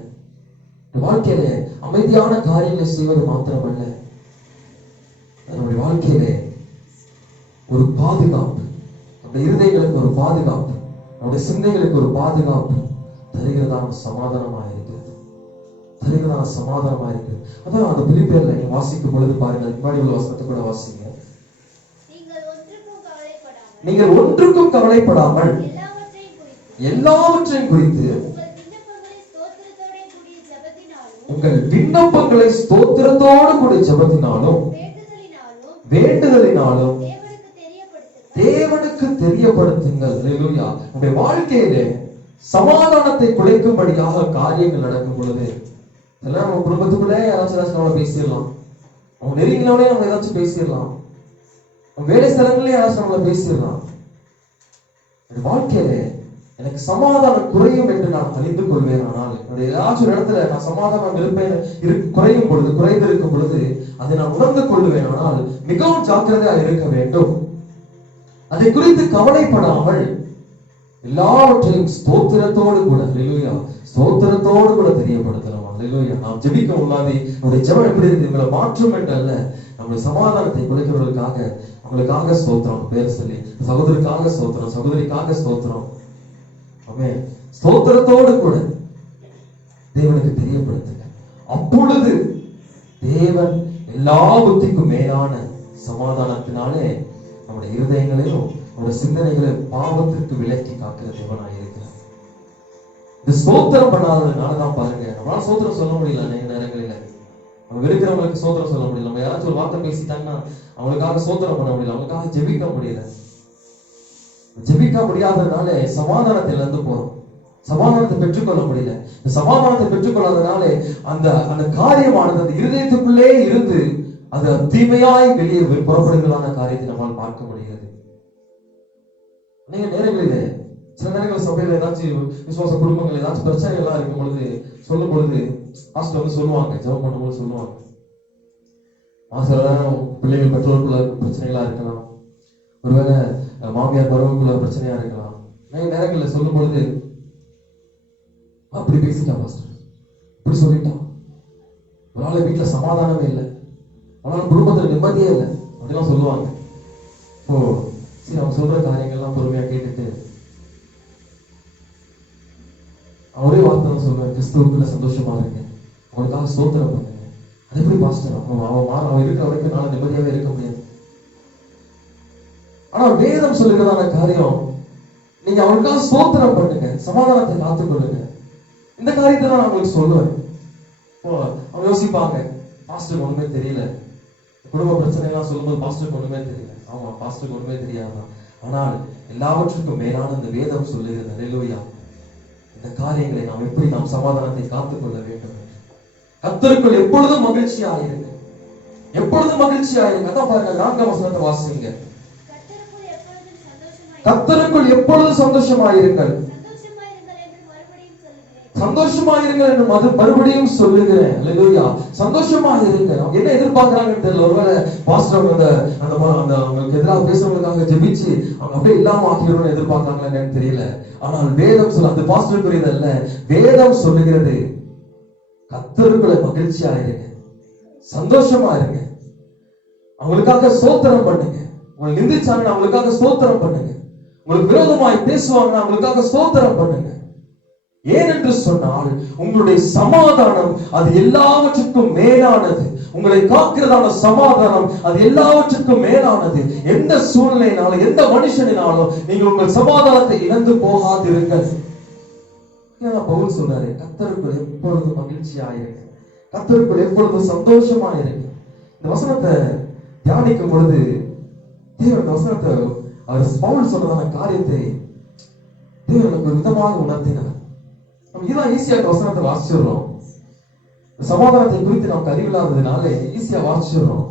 வாழ்க்கையில அமைதியான காரியங்களை செய்வது மாத்திரமல்ல, நம்முடைய வாழ்க்கையில ஒரு பாதுகாப்பு, நம்முடைய இருதயங்களுக்கு ஒரு பாதுகாப்பு, நம்முடைய சிந்தைகளுக்கு ஒரு பாதுகாப்பு தருகிறதான சமாதானமாக இருக்கிறது, தருகிறதான சமாதானமாக இருக்கிறது. அதான் அந்த பிலிப்பியர்ல நீங்க வாசிக்கும் பொழுது பாருங்க, முன்னாடி உள்ள வசனத்தை கூட வாசிங்க. நீங்கள் ஒன்றுக்கும் கவலைப்படாமல் எல்லாவற்றையும் குறித்து உங்கள் விண்ணப்பங்களை ஸ்தோத்திரத்தோடு கூட ஜெபத்தினாலும் வேண்டுதலினாலும் தேவனுக்கு தெரியப்படுத்துங்கள். அல்லேலூயா. உங்களுடைய வாழ்க்கையிலே சமாதானத்தை குலைக்கும்படியாக காரியங்கள் நடக்கும் பொழுது, எல்லாம் நம்ம குடும்பத்துக்குள்ளே யாராச்சும் நம்மளை பேசிடலாம், அவங்க நெருங்கினவனே நம்ம ஏதாச்சும் பேசிடலாம், வேலை ஸ்தலங்களே யாராச்சும் நம்மளை பேசிடலாம். வாழ்க்கையில எனக்கு சமாதானம் குறையும் என்று நான் அறிந்து கொள்வேன். ஆனால் என்னுடைய ஏதாச்சும் ஒரு இடத்துல நான் சமாதானம் குறையும் பொழுது, குறைந்திருக்கும் பொழுது அதை நான் உணர்ந்து கொள்வேன். ஆனால் மிகவும் ஜாக்கிரதையாக இருக்க வேண்டும். அதை குறித்து கவலைப்படாமல் எல்லாவற்றையும் ஸ்தோத்திரத்தோடு கூட, அல்லேலூயா, ஸ்தோத்திரத்தோடு கூட தெரியப்படுத்தலாம். அல்லேலூயா. நாம் ஜெபிக்க உள்ளாதே நம்முடைய ஜெபம் எப்படி இருக்கு, உங்களை மாற்றும் என்றல்ல, நம்முடைய சமாதானத்தை குலைக்கிறவர்களுக்காக அவங்களுக்காக ஸ்தோத்திரம் பேர் சொல்லி, சகோதரிக்காக ஸ்தோத்திரம், சகோதரிக்காக ஸ்தோத்திரம், ஆமென், ஸ்தோத்திரத்தோடு கூட தேவனுக்கு தெரியப்படுத்துங்க. அப்பொழுது தேவன் எல்லா புத்திக்கும் மேலான சமாதானத்தினாலே நம்முடைய இருதயங்களையும் நம்முடைய சிந்தனைகளையும் பாவத்திற்கு விலக்கி காக்கிற தேவனாய் இருக்கிறார். இந்த ஸ்தோத்திரம் பண்ணாததுனாலதான் பாருங்க, நம்மளால ஸ்தோத்திரம் சொல்ல முடியல. அநேக நேரங்களில அவங்க இருக்கிறவங்களுக்கு ஸ்தோத்திரம் சொல்ல முடியல. நம்ம யாராச்சும் ஒரு வார்த்தை பேசிட்டாங்கன்னா அவங்களுக்காக ஸ்தோத்திரம் பண்ண முடியல, அவங்களுக்காக ஜெபிக்க முடியல. ஜெபிக்க முடியாததுனால சமாதானத்தை இழந்து போறோம், சமாதானத்தை பெற்றுக்கொள்ள முடியல. இந்த சமாதானத்தை பெற்றுக்கொள்ளாதனால அந்த அந்த காரியமானது அந்த இருதயத்துக்குள்ளே இருந்து அது தீமையாய் வெளியே புறப்படுகிறதான காரியத்தை நம்மால் பார்க்க முடிகிறது. அநேக நேரங்களில சில நேரங்கள் சபையில ஏதாச்சும் விசுவாச குடும்பங்கள் ஏதாச்சும் பிரச்சனைகள் எல்லாம் இருக்கும் பொழுது சொல்லும் பொழுது பாஸ்டர் வந்து சொல்லுவாங்க, ஜெபம் பண்ணும்போது சொல்லுவாங்க, சில நேரம் பிள்ளைகள் பெற்றோருக்குள்ள பிரச்சனைகளா இருக்கலாம், ஒருவேளை மாமியார் பருவக்குள்ள பிரச்சனையா இருக்கலாம். நிறைய நேரங்களில் சொல்லும் பொழுது அப்படி பேசிட்டான் பாஸ்டர், இப்படி சொல்லிட்டான், ஒரு நாள் வீட்டுல சமாதானமே இல்லை, ஒரு நாள் குடும்பத்துல நிம்மதியே இல்லை அப்படிலாம் சொல்லுவாங்க. ஓ சரி, அவங்க சொல்ற காரியங்கள்லாம் பொறுமையா கேட்டுட்டு ஒரே வார்த்தை சொல்லுவேன், கிறிஸ்துவுக்குள்ள சந்தோஷமா இருங்க, அவனுக்காக ஸ்தோத்திரம் பண்ணுங்க. அது எப்படி பாஸ்டர், அவன் இருக்கிற வரைக்கும் நாளை நிம்மதியாவே இருக்க முடியாது. ஆனா வேதம் சொல்லுகிறதான காரியம், நீங்க அவனுக்காக ஸ்தோத்திரம் பண்ணுங்க, சமாதானத்தை காத்துக்கொள்ளுங்க. இந்த காரியத்தை நான் அவங்களுக்கு சொல்லுவேன். அவங்க யோசிப்பாங்க, பாஸ்டருக்கு ஒண்ணுமே தெரியல, குடும்ப பிரச்சனை எல்லாம் சொல்லும்போது பாஸ்டருக்கு ஒண்ணுமே தெரியல. ஆமா, பாஸ்டருக்கு ஒண்ணுமே தெரியாதான். ஆனால் எல்லாவற்றுக்கும் மேலான இந்த வேதம் சொல்லுகிறது, அல்லேலூயா, இந்த காரியங்களை நாம் எப்படி நாம் சமாதானத்தை காத்துக்கொள்ள வேண்டும். கர்த்தருக்குள் எப்பொழுதும் மகிழ்ச்சியா இருங்க, எப்பொழுதும் மகிழ்ச்சியா இருங்க. அதான் பாருங்க, 4ஆம் வசனத்தை வாசிங்க. கர்த்தருக்குள் எப்பொழுதும் சந்தோஷமாயிருங்கள். சந்தோஷமா இருங்க என்று மறுபடியும் சொல்லுகிறேன். அல்லேலூயா. சந்தோஷமா இருங்க. அவங்க என்ன எதிர்பார்க்கறாங்கன்னு தெரியல. ஒருவேளை பாஸ்டர் அந்த அவங்களுக்கு எதிராக பேசுறவங்களுக்காக ஜெபிச்சு அவங்க அப்படியே இல்லாம ஆக்கிடணும்னு எதிர்பார்க்கறாங்களான்னு தெரியல. ஆனால் வேதம் சொல்ல, அந்த பாஸ்டர் புரியதல்ல, வேதம் சொல்லுகிறது கர்த்தருக்குள்ள மகிழ்ச்சியா இருங்க, சந்தோஷமா இருங்க. அவங்களுக்காக ஸ்தோத்திரம் பண்ணுங்க. உங்களை நிந்திச்சாங்கன்னா அவங்களுக்காக ஸ்தோத்திரம் பண்ணுங்க. உங்களுக்கு விரோதமாய் பேசுவாங்கன்னா அவங்களுக்காக ஸ்தோத்திரம் பண்ணுங்க. ஏனென்று சொன்னால் உங்களுடைய சமாதானம் அது எல்லாவற்றுக்கும் மேலானது. உங்களை காக்கிறதான சமாதானம் அது எல்லாவற்றுக்கும் மேலானது. எந்த சூழ்நிலையினாலும் எந்த மனுஷனினாலும் நீங்கள் உங்கள் சமாதானத்தை இழந்து போகாதிருங்கள். பவுல் சொல்றாரு, கர்த்தருக்குள் எப்பொழுதும் மகிழ்ச்சியாயிருங்க, கர்த்தருக்குள் எப்பொழுதும் சந்தோஷமாயிருங்க. இந்த வசனத்தை தியானிக்கும் பொழுது தேவன் வசனத்தை அவர் பவுல் சொல்றதான காரியத்தை தேவனுக்கு ஒரு விதமாக உணர்த்தினார். நம்ம இதான் ஈஸியா வசனத்தை வாசிச்சிடுறோம். சமாதானத்தை குறித்து நமக்கு அறிவில்லாததுனால ஈஸியா வாசிச்சிடுறோம்.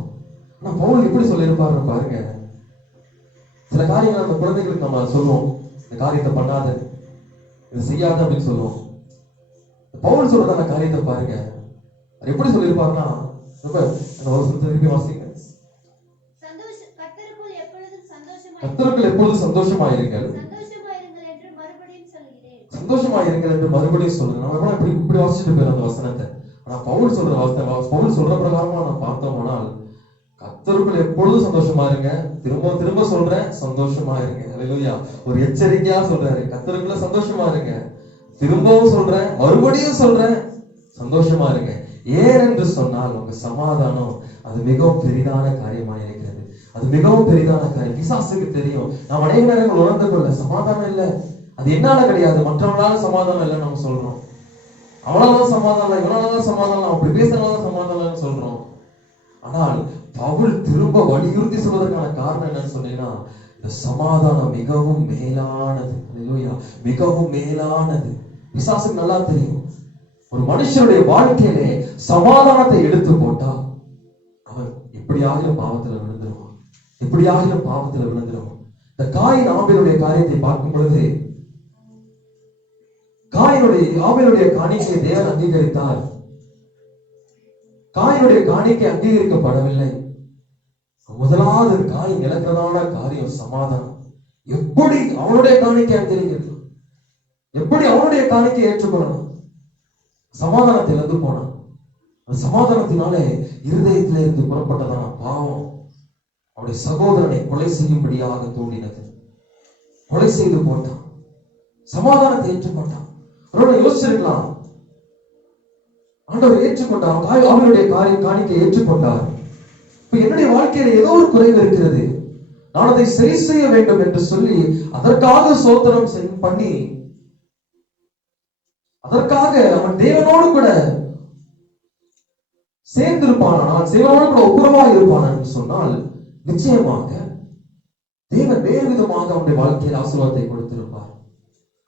ஆனா பவுல் எப்படி சொல்லியிருப்பாரு பாருங்க. சில காரியங்கள் நம்ம குழந்தைகளுக்கு நம்ம சொல்லுவோம், இந்த காரியத்தை பண்ணாத, இதை செய்யாத அப்படின்னு சொல்லுவோம். பவுல் சொல்றதான காரியத்தை பாருங்க, அது எப்படி சொல்லியிருப்பாருன்னா, ரொம்ப திருப்பி வாசிங்க. கர்த்தருக்குள் எப்பொழுதும் சந்தோஷமாயிருங்கள், சந்தோஷமாயிருங்கள் என்று மறுபடியும் சொல்லுங்க. நம்ம இப்படி வாசிச்சுட்டு போயிடும் அந்த வசனத்தை. ஆனா பவுல் சொல்ற பவுல் சொல்ற பிரகாரமா நான் பார்த்தோம்னால், கர்த்தருக்குள் எப்பொழுதும் சந்தோஷமா இருங்க. திரும்ப திரும்ப சொல்றேன், சந்தோஷமா இருங்க. அல்லேலூயா. ஒரு எச்சரிக்கையா சொல்றாரு, கர்த்தருக்குள்ள சந்தோஷமா இருங்க. திரும்பவும் சொல்றேன், மறுபடியும் சொல்றேன், சந்தோஷமா இருங்க. ஏன் என்று சொன்னால் உங்க சமாதானம் அது மிகவும் பெரிதான காரியமா இருக்கிறது. அது மிகவும் பெரிதான காரியம். பிசாசுக்கு தெரியும். நாம் அநேக நேரங்கள் உணர்ந்து கொள்ள சமாதானம் இல்லை, அது என்னால கிடையாது, மற்றவங்களால சமாதானம் இல்லைன்னு நம்ம சொல்றோம். அவனாலதான் சமாதானம், இவனாலதான் சமாதானம், அப்படி பேசுறதுனால சமாதானம் சொல்றோம். ஆனால் பவுல் திரும்ப வலியுறுத்தி சொல்வதற்கான காரணம் என்னன்னு சொன்னீங்கன்னா, இந்த சமாதானம் மிகவும் மேலானது. அல்லேலூயா. மிகவும் மேலானது. பிசாசுக்கு நல்லா தெரியும், ஒரு மனுஷனுடைய வாழ்க்கையிலே சமாதானத்தை எடுத்து போட்டா அவன் எப்படியாகிலும் பாவத்துல விழுந்துருவான், எப்படியாகிலும் பாவத்துல விழுந்துருவான். இந்த காயின் ஆபேலுடைய காரியத்தை பார்க்கும் பொழுது, ஆபேலுடைய காணிக்கை தேவன் அங்கீகரித்தார். காயினுடைய காணிக்கை அங்கீகரிக்கப்படவில்லை. முதலாவது காயின் இழக்கிறதான காரியம் சமாதானம். எப்படி அவனுடைய காணிக்கை அங்கீகரிக்கிறது, எப்படி அவனுடைய காணிக்கை ஏற்றுக்கொள்ளணும்? சமாதானத்தை இழந்து போனான். அந்த சமாதானத்தினாலே இருதயத்திலே இருந்து புறப்பட்டதான பாவம் அவருடைய சகோதரனை கொலை செய்யும்படியாக தூண்டினது. கொலை செய்து போட்டான். சமாதானத்தை ஏற்றுக்கொண்டான். அவரோட யோசிச்சிருக்கலாம், ஆண்டவர் ஏற்றுக்கொண்டார், அவருடைய காணிக்கை ஏற்றுக்கொண்டார். இப்ப என்னுடைய வாழ்க்கையில ஏதோ ஒரு குறைவு இருக்கிறது, நான் அதை சரி செய்ய வேண்டும் என்று சொல்லி அதற்காக சோதனம் பண்ணி, அதற்காக அவன் தேவனோடு கூட சேர்ந்திருப்பான், தேவனோடு கூட ஒப்புரவா இருப்பான் என்று சொன்னால் நிச்சயமாக தேவன் வேறு விதமாக அவனுடைய வாழ்க்கையில் ஆசீர்வாதத்தை கொடுத்திருப்பார்.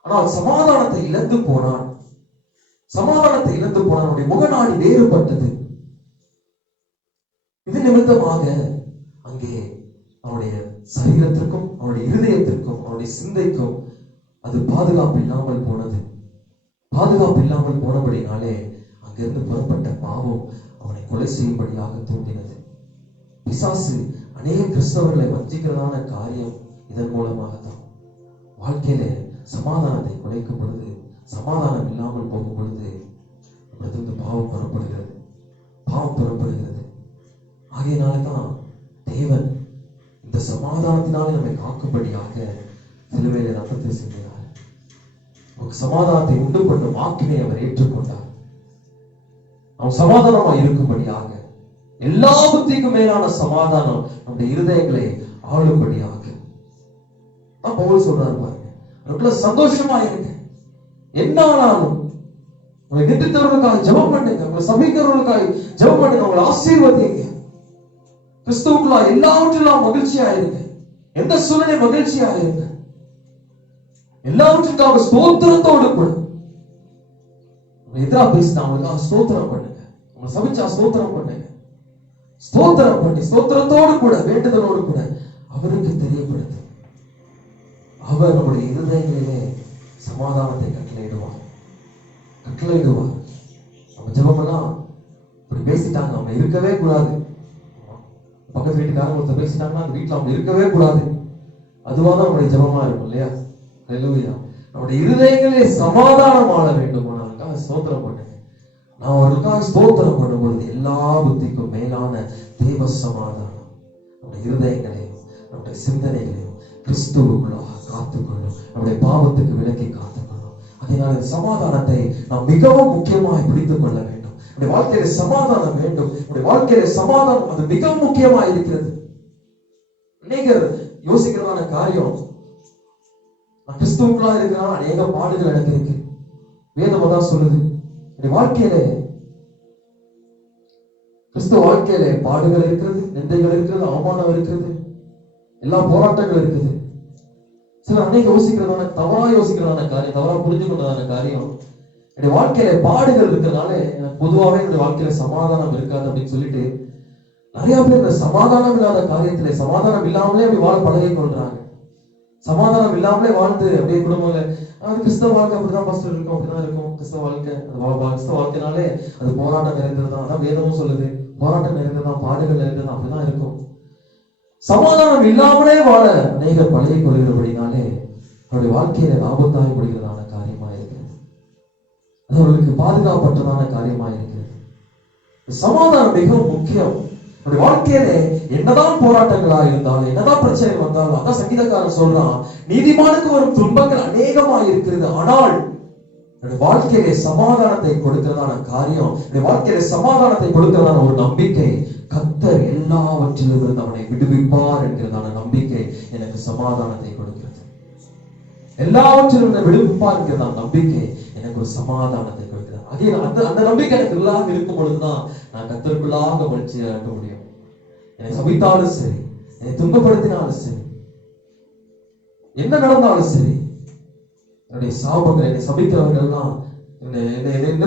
ஆனால் சமாதானத்தை இழந்து போனான். சமாதானத்தை இழந்து போனான். அவனுடைய முகநாடி வேறுபட்டது. இது நிமித்தமாக அங்கே அவனுடைய சரீரத்திற்கும் அவனுடைய இருதயத்திற்கும் அவனுடைய சிந்தைக்கும் அது பாதுகாப்பு இல்லாமல் போனது. பாதுகாப்பு இல்லாமல் போனபடினாலே அங்கிருந்து புறப்பட்ட பாவம் அவனை கொலை செய்யும்படியாக தூண்டினது. பிசாசு அநேக கிறிஸ்தவர்களை வஞ்சிக்கிறதான காரியம் இதன் மூலமாகத்தான். வாழ்க்கையில சமாதானத்தை குலைக்கும் பொழுது, சமாதானம் இல்லாமல் போகும் பொழுது இடத்திலிருந்து பாவம் புறப்படுகிறது, பாவம் புறப்படுகிறது. ஆகையினால்தான் தேவன் இந்த சமாதானத்தினாலே நம்மை காக்கும்படியாக சிலுவையிலே ரத்தத்தை சிந்தினார். சமாதானத்தை உண்டு பண்ணும் ஆக்கினை அவர் ஏற்றுக்கொண்டார். அவன் சமாதானமா இருக்கும்படியாக, எல்லா புத்திக்கும் மேலான சமாதானம் நம்முடைய இருதயங்களை ஆளும்படியாக பவுல் சொல்றாரு பாருங்க, அதுக்குள்ள சந்தோஷமா இருங்க. என்ன ஆனாலும் உங்களை நிந்தித்தவர்களுக்காக ஜெபம் பண்ணுங்க, உங்களை சபிக்கிறவர்களுக்காக ஜெபம் பண்ணுங்க, உங்களை ஆசீர்வதிங்க. கிறிஸ்துவுக்குள்ள எல்லாவற்றிலும் மகிழ்ச்சியா இருங்க. எந்த சூழ்நிலை மகிழ்ச்சியா இருங்க. எல்லாவற்றுக்காக ஸ்தோத்திரத்தோடு கூட எதிராக பேசினா அவங்களுக்காக ஸ்தோத்திரம் பண்ணுங்க. உங்களை சபிச்சா ஸ்தோத்திரம் பண்ணுங்க. ஸ்தோத்திரம் பண்ணி ஸ்தோத்திரத்தோடு கூட வேண்டுதலோடு கூட அவருக்கு தெரியப்படுத்து. அவர் நம்முடைய இருதயங்களிலே சமாதானத்தை கட்டளையிடுவார். கட்டளையிடுவார். நம்ம ஜெபமெல்லாம் இப்படி பேசிட்டாங்க, அவங்க இருக்கவே கூடாது. பக்கத்து வீட்டுக்காரங்க ஒருத்தர் பேசிட்டாங்கன்னா அந்த வீட்டுல அவங்க இருக்கவே கூடாது. அதுவாதான் நம்முடைய ஜெபமா இருக்கும் இல்லையா? ஹல்லேலூயா. நம்முடைய இருதயங்களே சமாதானம் ஆள வேண்டும். அதுக்காக ஸ்தோத்திரம் பண்ணுங்க. நான் அவர்களுக்காக ஸ்தோத்திரம் பண்ணும் பொழுது எல்லா புத்திக்கும் மேலான தேவ சமாதானம் நம்முடைய இருதயங்களையும் நம்முடைய சிந்தனைகளையும் கிறிஸ்துவுக்குள்ளாக காத்துக்கொள்ளும். நம்முடைய பாவத்துக்கு விலக்கி காத்துக்கொள்ளும். அதனால இந்த சமாதானத்தை நாம் மிகவும் முக்கியமாய் பிடித்துக் கொள்ள வேண்டும். நம்முடைய வாழ்க்கையில சமாதானம் வேண்டும். நம்முடைய வாழ்க்கையில சமாதானம் அது மிகவும் முக்கியமாக இருக்கிறது. அநேகர் யோசிக்கிறதான காரியம், நான் கிறிஸ்துவுக்குள்ளா இருக்கிறான், அநேக பாடுகள் எனக்கு இருக்கு. வேதம் தான் சொல்லுது, வாழ்க்கையில கிறிஸ்துவ வாழ்க்கையில பாடுகள் இருக்கிறது, நிந்தைகள் இருக்கிறது, அவமானம் இருக்கிறது, எல்லா போராட்டங்கள் இருக்குது. சில அன்னைக்கு யோசிக்கிறதான தவறா யோசிக்கிறதான காரியம், தவறா புரிஞ்சு கொண்டதான காரியம், என்னுடைய வாழ்க்கையில பாடுகள் இருக்கிறதுனால எனக்கு பொதுவாகவே என்னுடைய வாழ்க்கையில சமாதானம் இருக்காது அப்படின்னு சொல்லிட்டு நிறைய பேர் இந்த சமாதானம் இல்லாத காரியத்திலே சமாதானம் இல்லாமலே அப்படி வாழ பழகி கொள்றாங்க. சமாதானம் இல்லாமலே வாழ்ந்து அப்படியே குடும்பங்கள கிறிஸ்தவ வாழ்க்கை அப்படிதான் பாஸ்டர் இருக்கும், அப்படிதான் இருக்கும். கிறிஸ்தவ வாழ்க்கை கிறிஸ்தவ வாழ்க்கைனாலே அது போராட்டம் நிறைந்ததுதான். அதான் வேதமும் சொல்லுது, போராட்டம் நிறைந்ததுதான், பாடுகள் நிறைந்ததுதான், அப்படிதான் இருக்கும். சமாதானம் இல்லாமலே வாழ அநேகர் பழகி கொள்கிறபடினாலே அவருடைய வாழ்க்கையில ஆபத்தாய் முடிகிறதான காரியமா இருக்கிறது. அது அவர்களுக்கு பாதுகாப்பற்றதான காரியமா இருக்கிறது. சமாதானம் மிகவும் முக்கியம். நம்முடைய வாழ்க்கையில என்னதான் போராட்டங்களா இருந்தாலும், என்னதான் பிரச்சனை வந்தாலும், அதான் சங்கீதக்காரன் சொல்றான், நீதிமானுக்கு வரும் துன்பங்கள் அநேகமா இருக்கிறது, ஆனால் என்னுடைய வாழ்க்கையில சமாதானத்தை கொடுக்கிறதான காரியம், என்னுடைய வாழ்க்கையில சமாதானத்தை கொடுக்கிறதான ஒரு நம்பிக்கை, கர்த்தர் எல்லாவற்றிலும் இருந்து அவனை விடுவிப்பார் என்கிறதான நம்பிக்கை எனக்கு சமாதானத்தை கொடுக்கிறது. எல்லாவற்றிலும் இருந்து விடுவிப்பார் என்கிறதான நம்பிக்கை எனக்கு ஒரு சமாதானத்தை கொடுக்கிறது. அதே அந்த நம்பிக்கை எனக்கு இல்லாம இருக்கும் பொழுதுதான் நான் கர்த்தருக்குள்ளாக மகிழ்ச்சியை அடைய முடியும். என்னை சபித்தாலும் சரி, என்னை துன்பப்படுத்தினாலும் சரி, என்ன நடந்தாலும் சரி, என்னுடைய சாபங்கள், என்னை சபிக்கிறவர்கள் எல்லாம்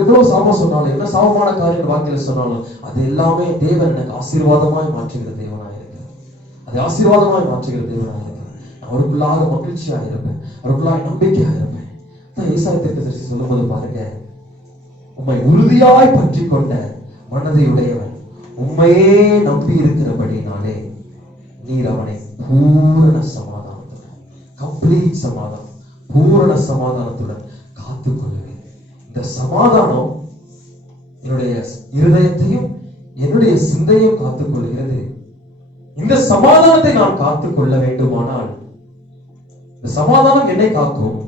எவ்வளவு சாபம் சொன்னாலும், என்ன சாபமான காரியம் வாழ்க்கையில சொன்னாலும், அது எல்லாமே தேவன் எனக்கு ஆசீர்வாதமாய் மாற்றுகிற தேவனாக இருக்கிறார். அதை ஆசீர்வாதமாய் மாற்றுகிற தேவனாக இருக்கிறார். அவருக்குள்ளாக மகிழ்ச்சியாக இருப்பேன், அவருக்குள்ளாக நம்பிக்கையாக இருப்பேன். ஏசாயா தீர்க்கதரிசி சொல்லும்போது பாருங்க, உம்மை உறுதியாய் பற்றி கொண்ட மனதை உடையவன் உண்மையே நம்பி இருக்கிறபடினாலே நீர் அவனை பூரண சமாதானத்துடன், கம்ப்ளீட் சமாதானம், பூரண சமாதானத்துடன் காத்துக் கொள்ளுவேன். இந்த சமாதானம் என்னுடைய இருதயத்தையும் என்னுடைய சிந்தையும் காத்துக் கொள்கிறது. இந்த சமாதானத்தை நான் காத்துக் கொள்ள வேண்டுமானால், இந்த சமாதானம் என்னை காக்கும்,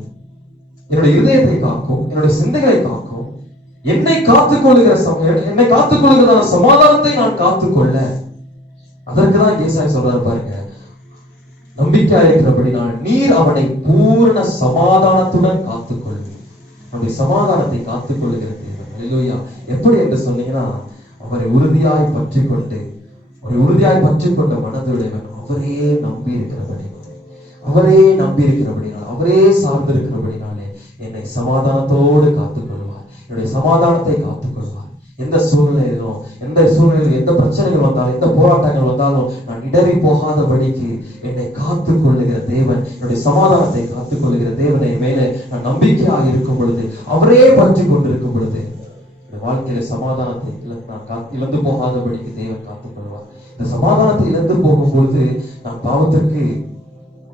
என்னுடைய இருதயத்தை காக்கும், என்னுடைய சிந்தைகளை காக்கும். என்னை காத்துக் கொள்ளுகிற என்னை காத்துக் கொள்ளுகிற சமாதானத்தை நான் காத்துக்கொள்ள, அதற்குதான் ஏசாயா சொல்றாரு பாருங்க, நம்பிக்கையா இருக்கிறபடினால் நீர் அவனை பூரண சமாதானத்துடன் காத்துக்கொள்ளும். அவனுடைய சமாதானத்தை காத்துக் கொள்ளுகிற தேவன். அல்லேலூயா. எப்படி என்று சொன்னீங்கன்னா, அவரை உறுதியாய் பற்றி கொண்டு, ஒரு உறுதியாய் பற்றி கொண்ட மனதுடையவன் அவரே நம்பி இருக்கிறபடினாலே, அவரே நம்பி இருக்கிறபடினால், அவரே சார்ந்து இருக்கிறபடினாலே என்னை சமாதானத்தோடு காத்துக்கொள்வார், என்னுடைய சமாதானத்தை காத்துக்கொள்வார். எந்த சூழ்நிலையிலும், எந்த பிரச்சனைகள் வந்தாலும், எந்த போராட்டங்கள் வந்தாலும் நான் இடறி போகாதபடிக்கு என்னை காத்துக் கொள்ளுகிற தேவன், என்னுடைய சமாதானத்தை காத்துக் கொள்ளுகிற தேவனை மேலே நான் நம்பிக்கையாக இருக்கும் பொழுது, அவரே பற்றி கொண்டிருக்கும் பொழுது, வாழ்க்கையில சமாதானத்தை நான் இழந்து போகாதபடிக்கு தேவன் காத்துக் கொள்வார். இந்த சமாதானத்தை இழந்து போகும் பொழுது நான்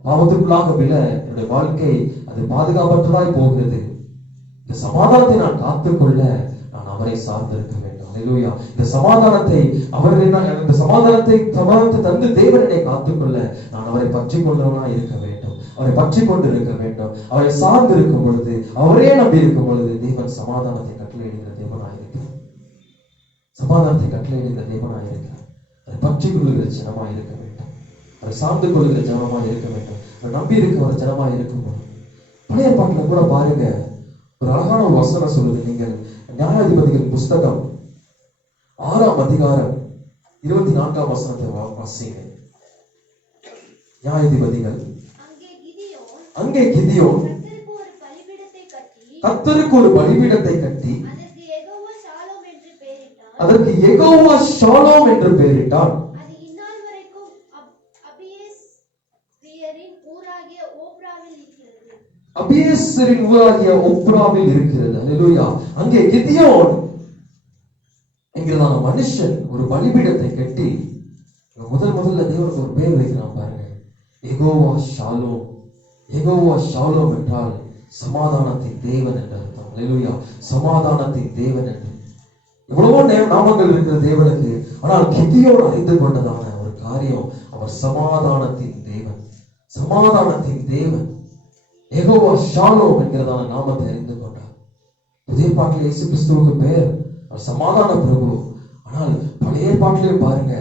பாவத்துக்குள்ளாக விழ என்னுடைய வாழ்க்கை அது பாதுகாப்பற்றதாய் போகிறது. இந்த சமாதானத்தை நான் காத்துக்கொள்ள நான் அவரை சார்ந்திருக்க வேண்டும். அல்லேலூயா. இந்த சமாதானத்தை சமாதானத்தை தந்து தேவனை காத்துக்கொள்ள நான் அவரை பற்றி கொண்டவனா இருக்க வேண்டும், அவரை பற்றி கொண்டு இருக்க வேண்டும். அவரை சார்ந்து இருக்கும் பொழுது, அவரே நம்பி இருக்கும் பொழுது தேவன் சமாதானத்தை கட்டளையிடுகிற தேவனாயிருக்கிறார். சமாதானத்தை கட்டளையிடுகிற தேவனாயிருக்கிறார். அதை பற்றி கொள்ளுகிற ஜனமா இருக்க வேண்டும், அதை சார்ந்து கொள்ளுகிற ஜனமா இருக்க வேண்டும், அதை நம்பி இருக்கிற ஒரு ஜனமா இருக்கும் பொழுது. பழைய பாட்டுல கூட பாருங்க, ஒரு அழகான ஒரு வசனம் சொல்லுது. நீங்கள் நியாயாதிபதிகள் புஸ்தகம் 6ஆம் அதிகாரம் 24ஆம் வசனத்தை வாசிங்க. நியாயாதிபதிகள். அங்கே கிதியோன் கர்த்தருக்கு ஒரு பலிபீடத்தை கட்டி அதற்கு யெகோவா ஷாலோம் என்று பெயரிட்டான். அபியேசரின் ஊராகிய ஒப்ராவில் இருக்கிறது. அல்லேலூயா. அங்கே கிதியோன் என்கிறதான மனுஷன் ஒரு பலிபீடத்தை கட்டி முதல்ல தேவனுக்கு ஒரு பேர் வைக்கிறான் பாருங்க. யெகோவா ஷாலோம். யெகோவா ஷாலோம் என்றால் சமாதானத்தின் தேவன் என்று அர்த்தம். அல்லேலூயா. சமாதானத்தின் தேவன் என்று எவ்வளவோ நாமங்கள் இருக்கிற தேவனுக்கு, ஆனால் கிதியோன் அறிந்து கொண்டதான ஒரு காரியம், அவர் சமாதானத்தின் தேவன். சமாதானத்தின் தேவன் யெகோவா ஷாலோம் என்கிறதான நாமத்தை அறிந்து கொண்டார். புதிய பாட்டில் இயேசு கிறிஸ்துவுக்கு பெயர் அவர் சமாதான பிரபு. ஆனால் பழைய பாட்டிலே பாருங்க,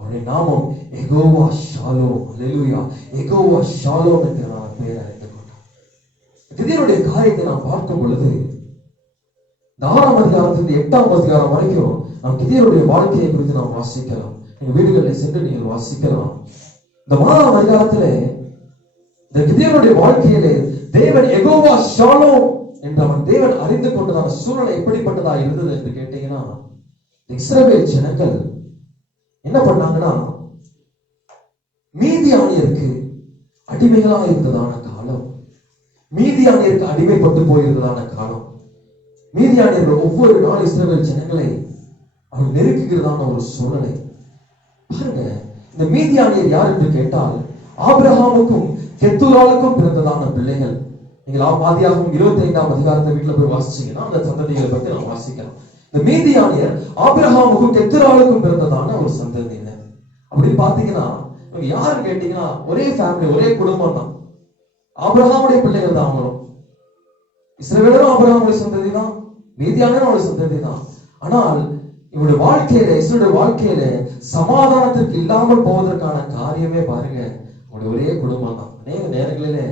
அவருடைய நாமம் யெகோவா ஷாலோம். அல்லேலூயா. யெகோவா ஷாலோம் என்கிறதான பெயரை அறிந்து கொண்டார். கிதியோனுடைய காரியத்தை நாம் பார்க்கும் பொழுது 4ஆம் அதிகாரத்திலிருந்து 8ஆம் அதிகாரம் வரைக்கும் நாம் கிதியோனுடைய வாழ்க்கையை குறித்து நாம் வாசிக்கலாம். நீங்க வீடுகளில் சென்று நீங்கள் வாசிக்கலாம். இந்த 4ஆம் அதிகாரத்திலே இந்த கிதியோனுடைய வாழ்க்கையிலே தேவன் யெகோவா ஷாலோம் என்று அவன் தேவன் அறிந்து கொண்டதான சூழ்நிலை எப்படிப்பட்டதா இருந்தது என்று கேட்டீங்கன்னா, இஸ்ரவேல் ஜனங்கள் என்ன பண்ணாங்கன்னா, மீதியானியருக்கு அடிமைகளா இருந்ததான காலம், மீதியானியருக்கு அடிமைப்பட்டு போயிருந்ததான காலம். மீதியானியர்கள் ஒவ்வொரு நாள் இஸ்ரவேல் ஜனங்களை அவள் நெருக்குகிறதான ஒரு சூழ்நிலை பாருங்க. இந்த மீதியானியர் யார் என்று கேட்டால், ஆபிரகாமுக்கும் கெத்தூராளுக்கும் பிறந்ததான பிள்ளைகள். நீங்கள் ஆதியாகமம் 25ஆம் அதிகாரத்தை வீட்டுல போய் வாசிச்சீங்கன்னா அந்த சந்ததிகளை பற்றி நாம் வாசிக்கலாம். இந்த மீதியானியர் ஆபிரகாமுக்கும் கெத்தூராளுக்கும் பிறந்ததான ஒரு சந்ததியினர். அப்படின்னு பாத்தீங்கன்னா இவங்க யாருன்னு கேட்டீங்கன்னா, ஒரே ஃபேமிலி, ஒரே குடும்பம் தான். ஆபிரகாமுடைய பிள்ளைகள் தான் அவங்களும். இஸ்ரவேலரும் ஆபிரகாமுடைய சந்ததி தான், மீதியானியரும் அவருடைய சந்ததி தான். ஆனால் இவருடைய வாழ்க்கையில, இஸ்ரவேலுடைய வாழ்க்கையில சமாதானத்திற்கு இல்லாமல் போவதற்கான காரியமே பாருங்க, நம்முடைய ஒரே குடும்பம் தான். அநேக நேரங்களிலே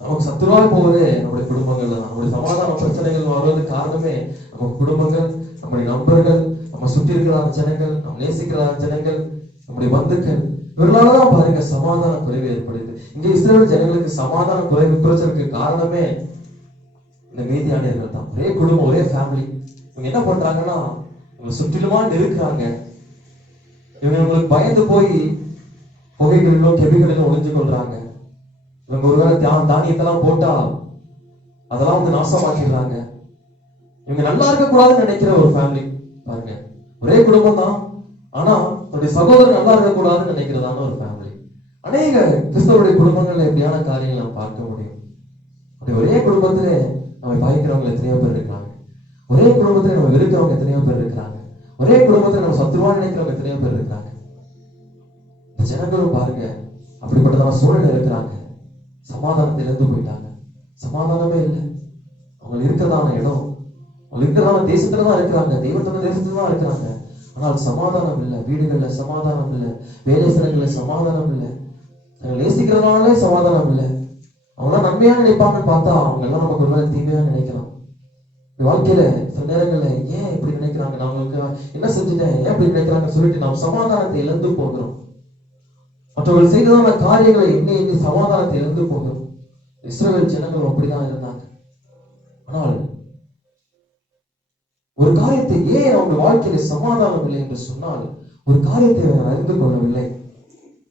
நமக்கு சத்துருவாய் போவதே நம்முடைய குடும்பங்கள் தான். நம்முடைய சமாதான பிரச்சனைகள் வருவதற்கு காரணமே நம்ம குடும்பங்கள், நம்முடைய நண்பர்கள், நம்ம சுற்றி இருக்கிற ஜனங்கள், நம்ம நேசிக்கிற ஜனங்கள், நம்முடைய பந்துக்கள், இவர்களாலதான் பாருங்க சமாதான குறைவு ஏற்படுது. இங்க இஸ்ரவேல் ஜனங்களுக்கு சமாதான குறைவு பிரச்சனைக்கு காரணமே இந்த மீதியானியர்கள் தான். ஒரே குடும்பம், ஒரே ஃபேமிலி. இவங்க என்ன பண்றாங்கன்னா, இவங்க சுற்றிலுமா இருக்கிறாங்க. இவங்களுக்கு பயந்து போய் புகைகளிலும் கெபிகளிலும் ஒளிஞ்சு கொள்றாங்க. இவங்க ஒருவேளை தானியத்தெல்லாம் போட்டா அதெல்லாம் வந்து நாசமாக்கிடுறாங்க. இவங்க நல்லா இருக்கக்கூடாதுன்னு நினைக்கிற ஒரு ஃபேமிலி பாருங்க. ஒரே குடும்பம் தான், ஆனா தன்னுடைய சகோதரர் நல்லா இருக்கக்கூடாதுன்னு நினைக்கிறதான ஒரு ஃபேமிலி. அநேக கிறிஸ்தவருடைய குடும்பங்கள்ல எப்படியான காரியங்களை நம்ம பார்க்க முடியும். அப்படி ஒரே குடும்பத்திலே நம்ம பயக்கிறவங்க எத்தனையோ பேர் இருக்கிறாங்க. ஒரே குடும்பத்திலே நம்ம வெறுக்கிறவங்க எத்தனையோ பேர் இருக்கிறாங்க. ஒரே குடும்பத்திலே நம்ம சத்துருவா நினைக்கிறவங்க எத்தனையோ பேர் இருக்கிறாங்க. இந்த ஜனங்களும் பாருங்க அப்படிப்பட்டதான சூழ்நிலை இருக்கிறாங்க. சமாதானத்தை இழந்து போயிட்டாங்க. சமாதானமே இல்லை. அவங்க இருக்கிறதான இடம், அவங்க இருக்கிறதான தேசத்துலதான் இருக்கிறாங்க, தெய்வத்தோட தேசத்துல தான் இருக்கிறாங்க. ஆனால் சமாதானம் இல்லை. வீடுகள்ல சமாதானம் இல்லை, வேலை ஸ்தலங்கள்ல சமாதானம் இல்லை, நாங்கள் நேசிக்கிறதுனாலே சமாதானம் இல்லை. அவங்களாம் நன்மையா நினைப்பாங்கன்னு பார்த்தா அவங்க எல்லாம் நமக்கு ஒரு நாள் தீமையா நினைக்கலாம். வாழ்க்கையில சில நேரங்கள்ல ஏன் இப்படி நினைக்கிறாங்க, நான் அவங்களுக்கு என்ன செஞ்சுட்டேன், ஏன் இப்படி நினைக்கிறாங்கன்னு சொல்லிட்டு நாம் சமாதானத்தை இழந்து போகிறோம். மற்றவர்கள் செய்ததான காரியங்களை எண்ணி சமாதானத்தை இழந்து போகிறோம். இஸ்ரவேல் ஜனங்கள் அப்படிதான் இருந்தாங்க. ஆனால் ஒரு காரியத்தை ஏன் அவங்க வாழ்க்கையில சமாதானம் இல்லை என்று சொன்னால், ஒரு காரியத்தை அவர் அறிந்து கொள்ளவில்லை.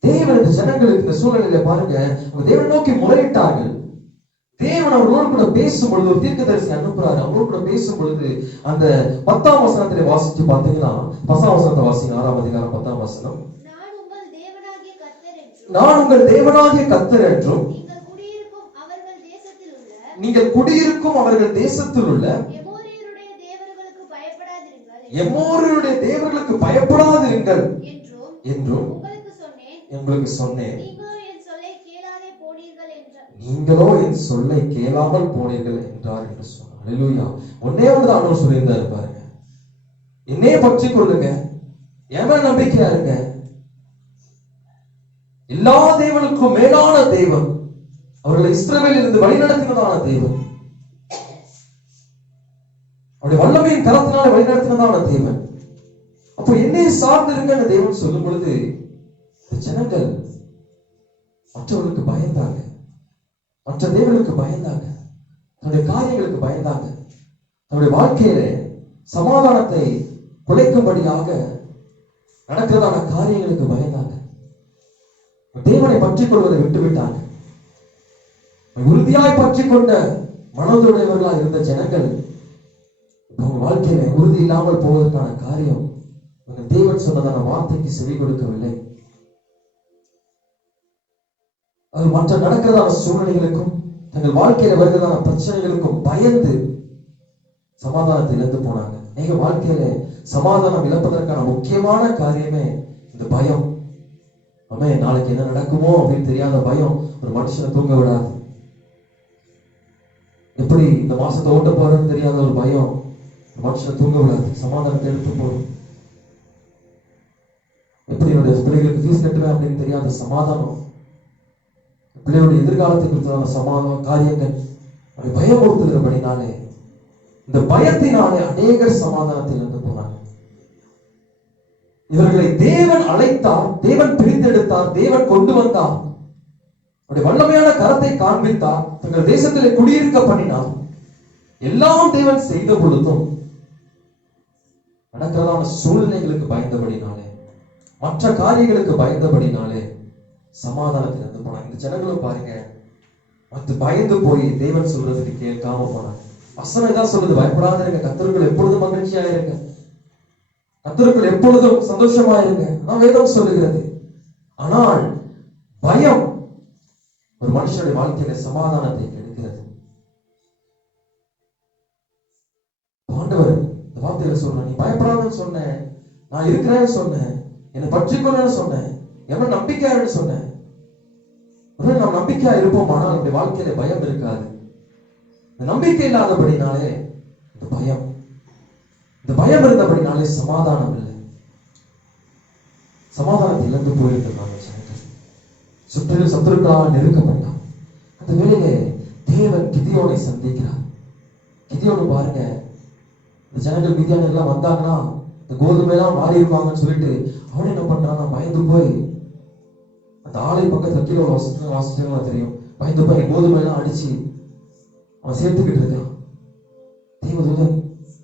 தேவன் இந்த ஜனங்களுக்கு இந்த சூழ்நிலையில பாருங்க, அவங்க தேவன் நோக்கி முறையிட்டார்கள். தேவன் அவர்களோடு கூட பேசும் பொழுது ஒரு தீர்க்கதரிசி அனுப்புறாரு. அவங்களோடு கூட பேசும் பொழுது அந்த 10ஆம் வசனத்திலே வாசிச்சு பார்த்தீங்கன்னா, 10ஆம் வசனத்தை வாசிங்க. 6ஆம் அதிகாரம் 10ஆம் வசனம். நான் உங்கள் தேவனாகிய கர்த்தர் என்றும் நீங்கள் குடியிருக்கும் அவர்கள் தேசத்தில் உள்ள எமோரியருடைய தேவர்களுக்கு பயப்படாதிருங்கள் என்றும் உங்களுக்கு சொன்னேன். நீங்களோ என் சொல்லை கேளாமல் போனீர்கள் என்றார் என்று சொன்னார். அல்லேலூயா. ஒன்னே ஒன்றுதான் ஆண்டவர் சொல்லியிருந்தாரு பாருங்க, என்னையே பற்றி கொள்ளுங்க, எவன் நம்பிக்கையா இருங்க. எல்லா தேவனுக்கும் மேலான தெய்வம், அவர்களை இஸ்ரவேலில் இருந்து வழிநடத்தினதான தெய்வம், அவருடைய வல்லமையின் கரத்தினால வழிநடத்தினதான தேவன். அப்போ என்னை சார்ந்திருங்க தேவன் சொல்லும் பொழுது ஜனங்கள் மற்றவர்களுக்கு பயந்தாங்க, மற்ற தேவர்களுக்கு பயந்தாங்க, தன்னுடைய காரியங்களுக்கு பயந்தாங்க, தன்னுடைய வாழ்க்கையில சமாதானத்தை குலைக்கும்படியாக நடக்கிறதான காரியங்களுக்கு பயந்தாங்க. தேவனை பற்றிக் கொள்வதை விட்டுவிட்டாங்க. உறுதியாய் பற்றி கொண்ட மனதுடையவர்களா இருந்த ஜனங்கள் உங்க வாழ்க்கையில உறுதி இல்லாமல் போவதற்கான காரியம் தேவன் சொன்னதான வார்த்தைக்கு செவி கொடுக்கவில்லை. அது மற்ற நடக்கிறதான சூழ்நிலைகளுக்கும் தங்கள் வாழ்க்கையில வருகிறதான பிரச்சனைகளுக்கும் பயந்து சமாதானத்தை இழந்து போனாங்க. நீங்க வாழ்க்கையில சமாதானம் இழப்பதற்கான முக்கியமான காரியமே இந்த பயம். ஆமே, நாளைக்கு என்ன நடக்குமோ அப்படின்னு தெரியாத பயம் ஒரு மனுஷனை தூங்க விடாது. எப்படி இந்த மாசத்தை ஓட்ட போறதுன்னு தெரியாத ஒரு பயம் ஒரு மனுஷனை தூங்க விடாது, சமாதானத்தை எடுத்து போடும். எப்படி என்னுடைய பிள்ளைகளுக்கு ஃபீஸ் கட்டுவேன் அப்படின்னு தெரியாத சமாதானம், பிள்ளைகளுடைய எதிர்காலத்தை குறித்தான சமாதான காரியங்கள் அப்படி பயமுறுத்துகிறபடினாலே இந்த பயத்தினாலே அநேகர் சமாதானத்தில் இருந்து போனாங்க. இவர்களை தேவன் அழைத்தார், தேவன் பிரித்தெடுத்தார், தேவன் கொண்டு வந்தார், அவருடைய வல்லமையான கரத்தை காண்பித்தார், தங்கள் தேசத்திலே குடியிருக்க பண்ணினார். எல்லாம் தேவன் செய்த பொழுதும் நடக்கிறதான சூழ்நிலைகளுக்கு பயந்தபடினாலே, மற்ற காரியங்களுக்கு பயந்தபடினாலே சமாதானத்தில் இருந்து போனாங்க. இந்த ஜனங்களும் பாருங்க, மற்ற பயந்து போய் தேவன் சொல்றதுக்கு கேட்காம போனாங்க. வசனம் தான் சொல்லுது, பயப்படாத இருங்க, கர்த்தருக்குள் எப்பொழுதும் மகிழ்ச்சியா இருங்க, கர்த்தருக்குள் எப்பொழுதும் சந்தோஷமா இருங்க. நான் வேதம் சொல்லுகிறது. ஆனால் பயம் ஒரு மனுஷனுடைய வாழ்க்கையில சமாதானத்தை கெடுக்கிறது. ஆண்டவர் இந்த வார்த்தையில சொல்றேன், நீ பயப்படாதன்னு சொன்னேன், நான் இருக்கிறேன்னு சொன்னேன், என்னை பற்றிக்கொள்ளன்னு சொன்னேன், எவன் நம்பிக்கையான்னு சொன்னேன். நாம் நம்பிக்கையா இருப்போம், ஆனால் நம்முடைய வாழ்க்கையில பயம் இருக்காது. இந்த நம்பிக்கை இல்லாதபடினாலே இந்த பயம் இருந்தபடினாலே சமாதானம் இல்லை. சமாதானத்தை இழந்து போயிருக்கிறாங்க ஜனங்கள். சுற்றிலும் சத்துருக்களால் நெருக்கப்பட்டான். அந்த வேளையிலே தேவன் கிதியோனை சந்திக்கிறார். கிதியோனு பாருங்க, இந்த ஜனங்கள் மிதியானியர்கள் எல்லாம் வந்தாங்கன்னா இந்த கோதுமை எல்லாம் மாறி இருப்பாங்கன்னு சொல்லிட்டு அவன் என்ன பண்றான், பயந்து போய் அந்த ஆலை பக்கத்துல கீழே வாசிச்சா தெரியும், பயந்து போய் கோதுமை எல்லாம் அடிச்சு அவன் சேர்த்துக்கிட்டு இருக்கான். தேவதூதன்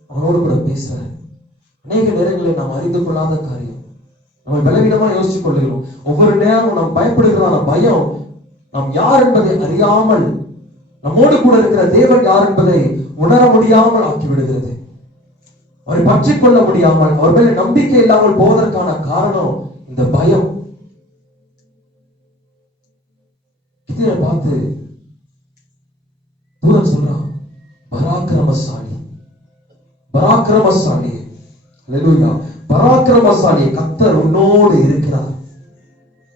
அவனோடு கூட பேசுறாரு. அநேக நேரங்களில் நாம் அறிந்து கொள்ளாத காரியம், நம்ம பலவீனமா யோசிச்சுக் கொள்கிறோம். ஒவ்வொரு நேரம் நாம் பயப்படுகிறதான பயம் நாம் யார் என்பதை அறியாமல், நம்மோடு கூட இருக்கிற தேவன் யார் என்பதை உணர முடியாமல் ஆக்கிவிடுகிறது. அவரை பற்றிக் கொள்ள முடியாமல், அவர் மேல நம்பிக்கை இல்லாமல் போவதற்கான காரணம் இந்த பயம். இதை பார்த்து தூதன் சொல்றான், பராக்கிரமசாலி, பராக்கிரமசாலி, அல்லேலூயா, பராக்கிரமசாலி, கர்த்தர் உன்னோடு இருக்கிறார்.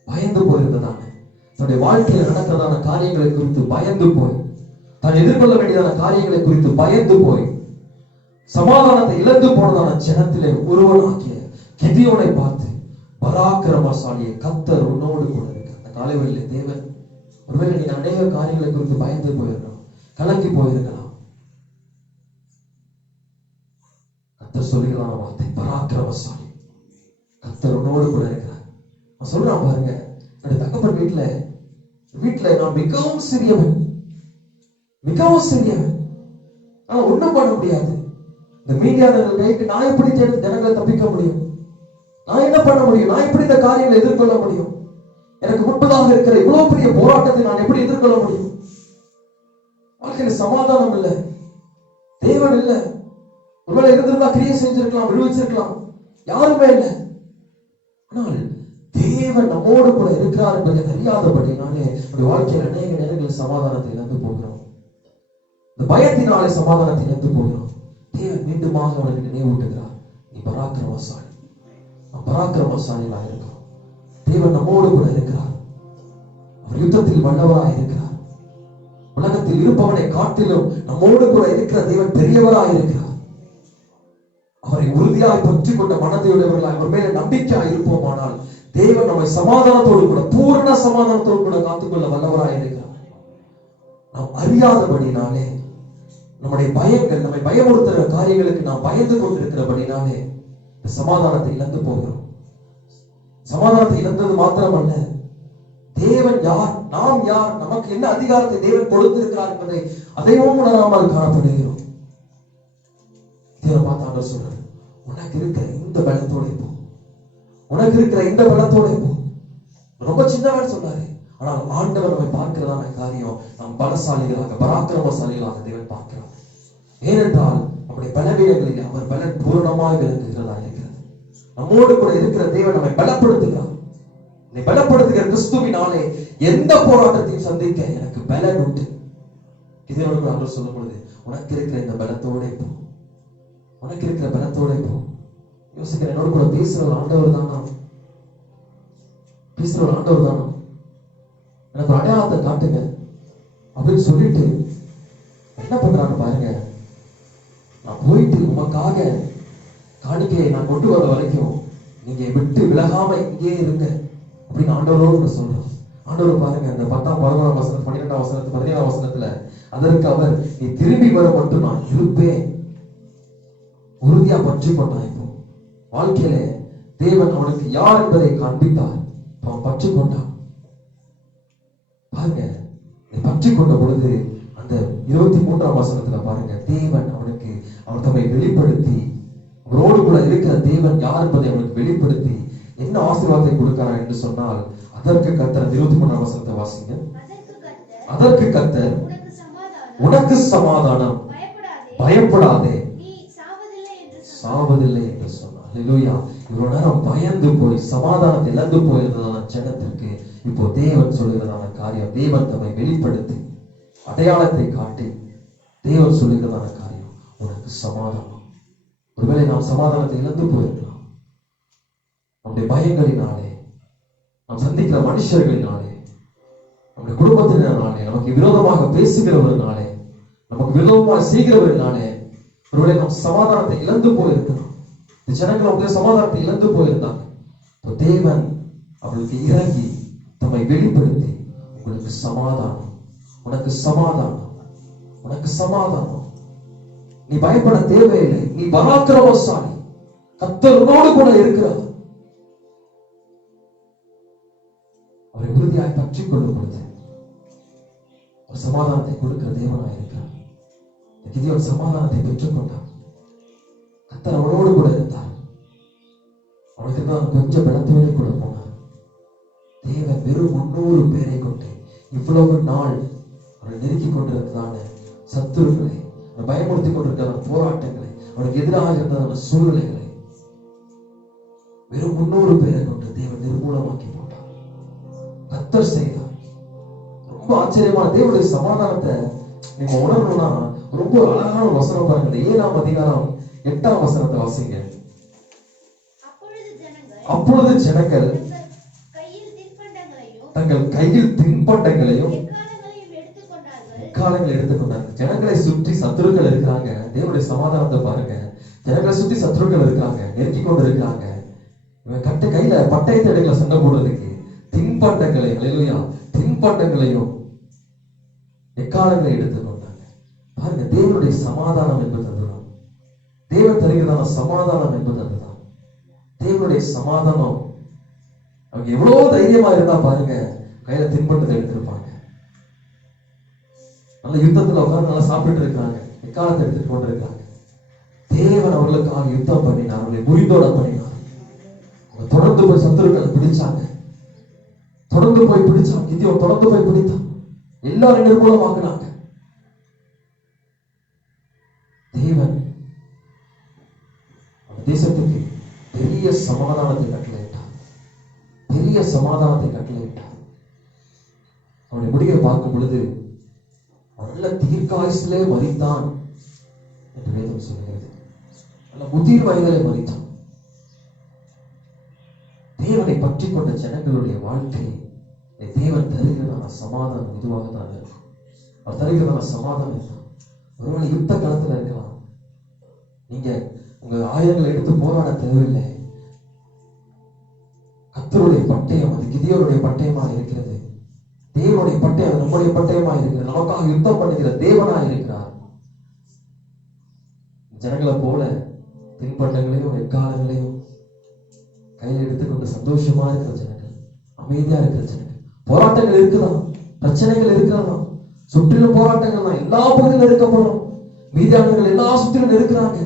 பயந்து போயிருந்ததான தன்னுடைய வாழ்க்கையில் நடக்கிறதான காரியங்களை குறித்து பயந்து போய், தான் எதிர்கொள்ள வேண்டியதான காரியங்களை குறித்து பயந்து போய் சமாதானத்தை இழந்து போனதான ஜனத்திலே ஒருவனாகிய கிதியோனை பார்த்து, பராக்கிரமசாலியை, கர்த்தர் உன்னோடு கூட இருக்கிறார். அந்த காலைவெளியிலே தேவன் ஒருவேளை நீ அநேக காரியங்களை குறித்து பயந்து போயிருக்கலாம், கலங்கி போயிருக்கலாம். கர்த்தர் சொல்லுகிறான வார்த்தை, பராக்கிரமசாலி, கர்த்தர் உன்னோடு கூட இருக்கிறார். நான் சொல்றான் பாருங்க, என்னுடைய தகப்பன் வீட்டுல நான் மிகவும் சிறியவன், மிகவும் சிறியவன். ஆனா ஒண்ணும் பண்ண முடியாது. இந்த மீடியாளர்கள் கைக்கு நான் எப்படி ஜனங்களை தப்பிக்க முடியும்? நான் என்ன பண்ண முடியும்? நான் எப்படி இந்த காரியங்களை எதிர்கொள்ள முடியும்? எனக்கு முன்பதாக இருக்கிற இவ்வளவு பெரிய போராட்டத்தை நான் எப்படி எதிர்கொள்ள முடியும்? வாழ்க்கையில சமாதானம் இல்லை, தேவன் இல்லை. ஒருவேளை இருந்திருந்தா கிரியை செஞ்சிருக்கலாம், விடுவிச்சிருக்கலாம், யாருமே இல்லை. ஆனால் தேவன் நம்மோடு கூட இருக்கிறார் என்பதை அறியாதபடினாலே நம்முடைய வாழ்க்கையில் அநேக நேரங்களில் சமாதானத்தை இழந்து போகிறோம். இந்த பயத்தினாலே சமாதானத்தை இழந்து போகிறோம். தேவன் மீண்டுமாக அவனுக்கு நினைவூட்டுகிறார், நீ பராக்கிரமசாலி, பராக்கிரமசாலியாக இருக்கிறோம். தேவன் நம்மோடு கூட இருக்கிறார். அவர் யுத்தத்தில் வல்லவராக இருக்கிறார். உலகத்தில் இருப்பவனை காட்டிலும் நம்மோடு கூட இருக்கிற தேவன் பெரியவராக இருக்கிறார். அவரை உறுதியாக பற்றி கொண்ட மனதையுடையவர்களாக அவர் மேல நம்பிக்கையாக இருப்போமானால் தேவன் நம்மை சமாதானத்தோடு கூட, பூரண சமாதானத்தோடு கூட காத்துக்கொள்ள வல்லவராக இருக்கிறார். நாம் அறியாதபடினாலே நம்முடைய பயங்கள், நம்மை பயமுறுத்துகிற காரியங்களுக்கு நாம் பயந்து கொண்டிருக்கிறபடினாலே சமாதானத்தை இழந்து போகிறோம். சமாதானத்தை இழந்தது மாத்திரமல்ல, தேவன் யார், நாம் யார், நமக்கு என்ன அதிகாரத்தை தேவன் கொடுத்திருக்கிறார் என்பதை அதையும் உணராமல் காணப்படுகிறோம். தேவன் பார்த்து ஆண்டவர் சொல்றார், உனக்கு இருக்கிற இந்த பலத்தோட போ, உனக்கு இருக்கிற இந்த பலத்தோட போ. ரொம்ப சின்னவன் சொன்னாரு, ஆனால் ஆண்டவர் நம்மை பார்க்கிறதான காரியம் நாம் பலசாலிகளாக பராக்கிரமசாலிகளாக தேவன் பார்க்கிறார். ஏனென்றால் நம்முடைய பலவீனங்களில் அவர் பலன் பூரணமாக விளங்குகிறதா இருக்கிறது. நம்மோடு கூட இருக்கிற தேவன் நம்மை பலப்படுத்துகிறார். என்னை பலப்படுத்துகிற கிறிஸ்துவினாலே எந்த போராட்டத்தையும் சந்திக்க எனக்கு பலன் உண்டு. இதனோடு அவர் சொல்லும் பொழுது உனக்கு இருக்கிற இந்த பலத்தோட போ, உனக்கு இருக்கிற பலத்தோட போ. யோசிக்கிற என்னோடு கூட பேசுற ஒரு ஆண்டவர் தானா, பேசுற ஒரு ஆண்டவர் தானா, எனக்கு ஒரு அடையாளத்தை காட்டுங்க அப்படின்னு சொல்லிட்டு என்ன பண்றாங்க பாருங்க. நான் போயிட்டு உமக்காக காணிக்கையை நான் கொண்டு வர வரைக்கும் நீங்க விட்டு விலகாம இங்கே இருங்க அப்படின்னு ஆண்டவரோடு சொல்றோம். ஆண்டவர் பாருங்க, இந்த 10ஆம் 11ஆம் வசனம் 12ஆம் வசனத்து 17ஆம் வசனத்துல அதற்கு அவர் நீ திரும்பி வர மட்டும் நான் இருப்பேன் உறுதியா பற்றி கொண்டான். இப்போ வாழ்க்கையில தேவன் அவனுக்கு யார் என்பதை காண்பித்தார். அவன் பற்றி கொண்டான். பாருங்க, பற்றி கொண்ட பொழுது அந்த 23ஆம் வசனத்துல பாருங்க, தேவன் அவனுக்கு அவர் தம்மை வெளிப்படுத்தி அவரோடு கூட இருக்கிற தேவன் யார் என்பதை அவனுக்கு வெளிப்படுத்தி என்ன ஆசீர்வாதத்தை கொடுக்கிறார் என்று சொன்னால், அதற்கு கர்த்தர் 23ஆம் வசனத்தை வாசிங்க. அதற்கு கர்த்தர் உனக்கு சமாதானம், பயப்படாதே, சாவதில்லை என்று சொன்னார். ஹல்லேலூயா. இவ்வளவு நேரம் பயந்து போய் சமாதானத்தை இழந்து போயிருந்ததான ஜனத்திற்கு இப்போ தேவன் சொல்லுகிறதான காரியம், தேவன் தம்மை வெளிப்படுத்தி அடையாளத்தை காட்டி தேவன் சொல்லுகிறதான காரியம் உனக்கு சமாதானம். ஒருவேளை நாம் சமாதானத்தை இழந்து போயிருக்கலாம். நம்முடைய பயங்களினாலே, நாம் சந்திக்கிற மனுஷர்களினாலே, நம்முடைய குடும்பத்தினராலே, நமக்கு விரோதமாக பேசுகிறவர்களாலே, நமக்கு விரோதமாக செய்கிறவர்களாலே ஒருவேளை நாம் சமாதானத்தை இழந்து போயிருக்கலாம். இந்த ஜனங்கள் அவருடைய சமாதானத்தை இழந்து போயிருந்தாங்க. தேவன் அவளுக்கு இறங்கி தம்மை வெளிப்படுத்தி உங்களுக்கு சமாதானம், உனக்கு சமாதானம், உனக்கு சமாதானம், நீ பயப்பட தேவையில்லை, நீ பராக்கிரமசாலி, கர்த்தர் உன்னோடு கூட இருக்கிறார். அவரை உறுதியாய் பற்றிக் கொள்ளும் பொழுது ஒரு சமாதானத்தை கொடுக்கிற தேவனாய் இருக்கிறார். கிதியோன் சமாதானத்தை பெற்றுக் கொண்டார். கர்த்தர் அவனோடு கூட இருந்தார். அவனுக்கு தான் கொஞ்சம் பலத்தோடு கூட போனார். தேவன் வெறும் 300 பேரை கொண்டு இவ்வளவு நாள் அவரை நெருக்கிக் கொண்டிருந்ததான சத்துருக்களை, பயமுறுத்திக் கொண்டிருக்கிற போராட்டங்களை, அவனுக்கு எதிராக இருந்ததான சூழ்நிலைகளை வெறும் 300 பேரை கொண்டு தேவன் நிர்மூலமாக்கி போட்டார். கர்த்தர் செய்தார். ரொம்ப ஆச்சரியமான தேவனுடைய சமாதானத்தை நீங்க உணரணும்னா ரொம்ப அழகான வசனம் பாருங்க. 7ஆம் அதிகாரம் 8ஆம் வசனத்தை வாசிங்க. அப்பொழுது ஜனங்கள் தங்கள் கையில் தின்பண்டங்களையும் எக்காலங்களை எடுத்துக்கொண்டார்கள். ஜனங்களை சுற்றி சத்துருக்கள் இருக்கிறாங்க. தேவனுடைய சமாதானத்தை பாருங்க. ஜனங்களை சுற்றி சத்துருக்கள் இருக்கிறாங்க, நெருக்கி கொண்டு இருக்கிறாங்க. இவன் கையில பட்டயத்தை எடுக்கல சண்டை போடுறதுக்கு. தின்பண்டங்களை, ஹல்லேலூயா, தின்பண்டங்களையும் எக்காலங்களை எடுத்துக்கொண்டாங்க. பாருங்க, தேவனுடைய சமாதானம் என்பது அதுதான். தேவன் தருகிறதான சமாதானம் என்பது அதுதான். தேவனுடைய சமாதானம். அவங்க எவ்வளவு தைரியமா இருந்தா பாருங்க, கையில தின்பண்டத்தை எடுத்திருப்பாங்க. நல்ல யுத்தத்துல உட்கார்ந்து நல்லா சாப்பிட்டு இருக்காங்க, எக்காலத்தை எடுத்துட்டு கொண்டு இருக்காங்க. தேவன் அவர்களுக்காக யுத்தம் பண்ணினார், அவர்களை முறிந்தோட பண்ணினார். தொடர்ந்து போய் சத்துருக்களை பிடிச்சாங்க, தொடர்ந்து போய் பிடிச்சாங்க. கிதியோன் தொடர்ந்து போய் பிடித்தான், எல்லாரும் நிர்மூலமாக்குனாங்க. தேவன் தேசத்துக்கு பெரிய சமாதானத்தை கட்டளையிட்டார், பெரிய சமாதானத்தை கட்டளையிட்டார். அவனுடைய முடிவை பார்க்கும் பொழுது நல்ல தீர்க்காயுசிலே மரித்தான் என்று வேதம் சொல்கிறது. நல்ல முதிர் வயதிலே மரித்தான். தேவனை பற்றி கொண்ட ஜனங்களுடைய வாழ்க்கை தேவன் தருகிறதான சமாதானம் இதுவாக தான் இருக்கும். அவர் தருகிறதான சமாதானம் தான். ஒருவேளை யுத்த களத்துல இருக்கலாம், நீங்க உங்க ஆயுதங்களை எடுத்து போராட தேவையில்லை. கர்த்தருடைய பட்டயம் அது கிதியோனுடைய பட்டயமாக இருக்கிறது. தேவனுடைய பட்டயம் அது நம்முடைய பட்டயமாக இருக்கிறது. நமக்காக யுத்தம் பண்ணுகிற தேவனாக இருக்கிறார். ஜனங்களை போல தின்பண்டங்களையும் எக்காலங்களையும் கையில் எடுத்துக்கொண்டு சந்தோஷமா இருக்கிற ஜனங்கள், அமைதியா இருக்கிற ஜனங்கள். போராட்டங்கள் இருக்குதான், பிரச்சனைகள் இருக்கிறதா, சுற்றிலும் போராட்டங்கள் தான், எல்லா பகுதியிலும் இருக்கப்படும். மீதியானவர்கள் எல்லா சுற்றிலும் இருக்கிறாங்க.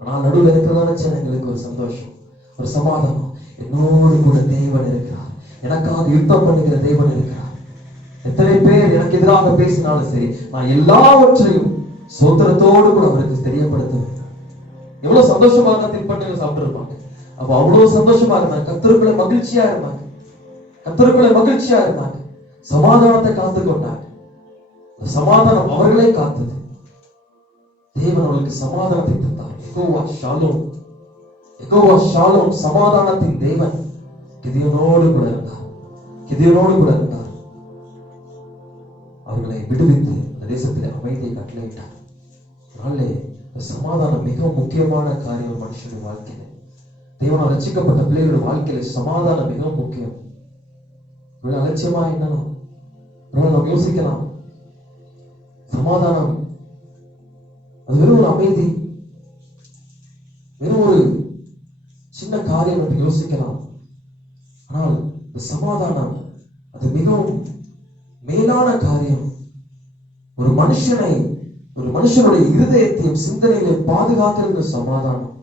ஆனால் நடுவில் இருக்கிறதான ஜனங்களுக்கு ஒரு சந்தோஷம், ஒரு சமாதானம். என்னோடு கூட தேவன் இருக்கிறார், எனக்காக யுத்தம் பண்ணுகிற தேவன் இருக்கிறார். எத்தனை பேர் எனக்கு எதிராக பேசினாலும் சரி, நான் எல்லாவற்றையும் சோத்திரத்தோடு கூட அவருக்கு தெரியப்படுத்துவேன். எவ்வளவு சந்தோஷமா இருந்தா தின்பண்டங்கள் சாப்பிட்டு இருப்பாங்க. அப்ப அவ்வளவு சந்தோஷமா இருந்தாங்க, கர்த்தருக்குள்ள மகிழ்ச்சியா இருந்தாங்க, கர்த்தருக்குள்ள மகிழ்ச்சியா இருந்தாங்க, சமாதானத்தை காத்து கொண்டாங்க. சமாதானம் அவர்களே காத்தது. தேவன் அவர்களுக்கு சமாதானத்தை தந்தார். யெகோவா ஷாலோம், யெகோவா ஷாலோம், சமாதானத்தின் தேவன் கிதியோனோடு கூட இருந்தார், கிதியோனோடு கூட இருந்தார். அவர்களை விடுவித்து அந்த தேசத்திலே அமைதியை கட்டளையிட்டார். அதனாலே சமாதானம் மிக முக்கியமான காரியம் மனுஷனுடைய வாழ்க்கையில. தேவனால் ரட்சிக்கப்பட்ட பிள்ளைகளுடைய வாழ்க்கையில சமாதானம் மிக முக்கியம். இவ்வளவு அலட்சியமா என்னன்னா நாம் யோசிக்கலாம், சமாதானம் அது வெறும் ஒரு அமைதி, வெறும் ஒரு சின்ன காரியம் என்று யோசிக்கலாம். ஆனால் இந்த சமாதானம் அது மிகவும் மேலான காரியம். ஒரு மனுஷனுடைய இருதயத்தையும் சிந்தனையிலே பாதுகாக்கிறது சமாதானம்.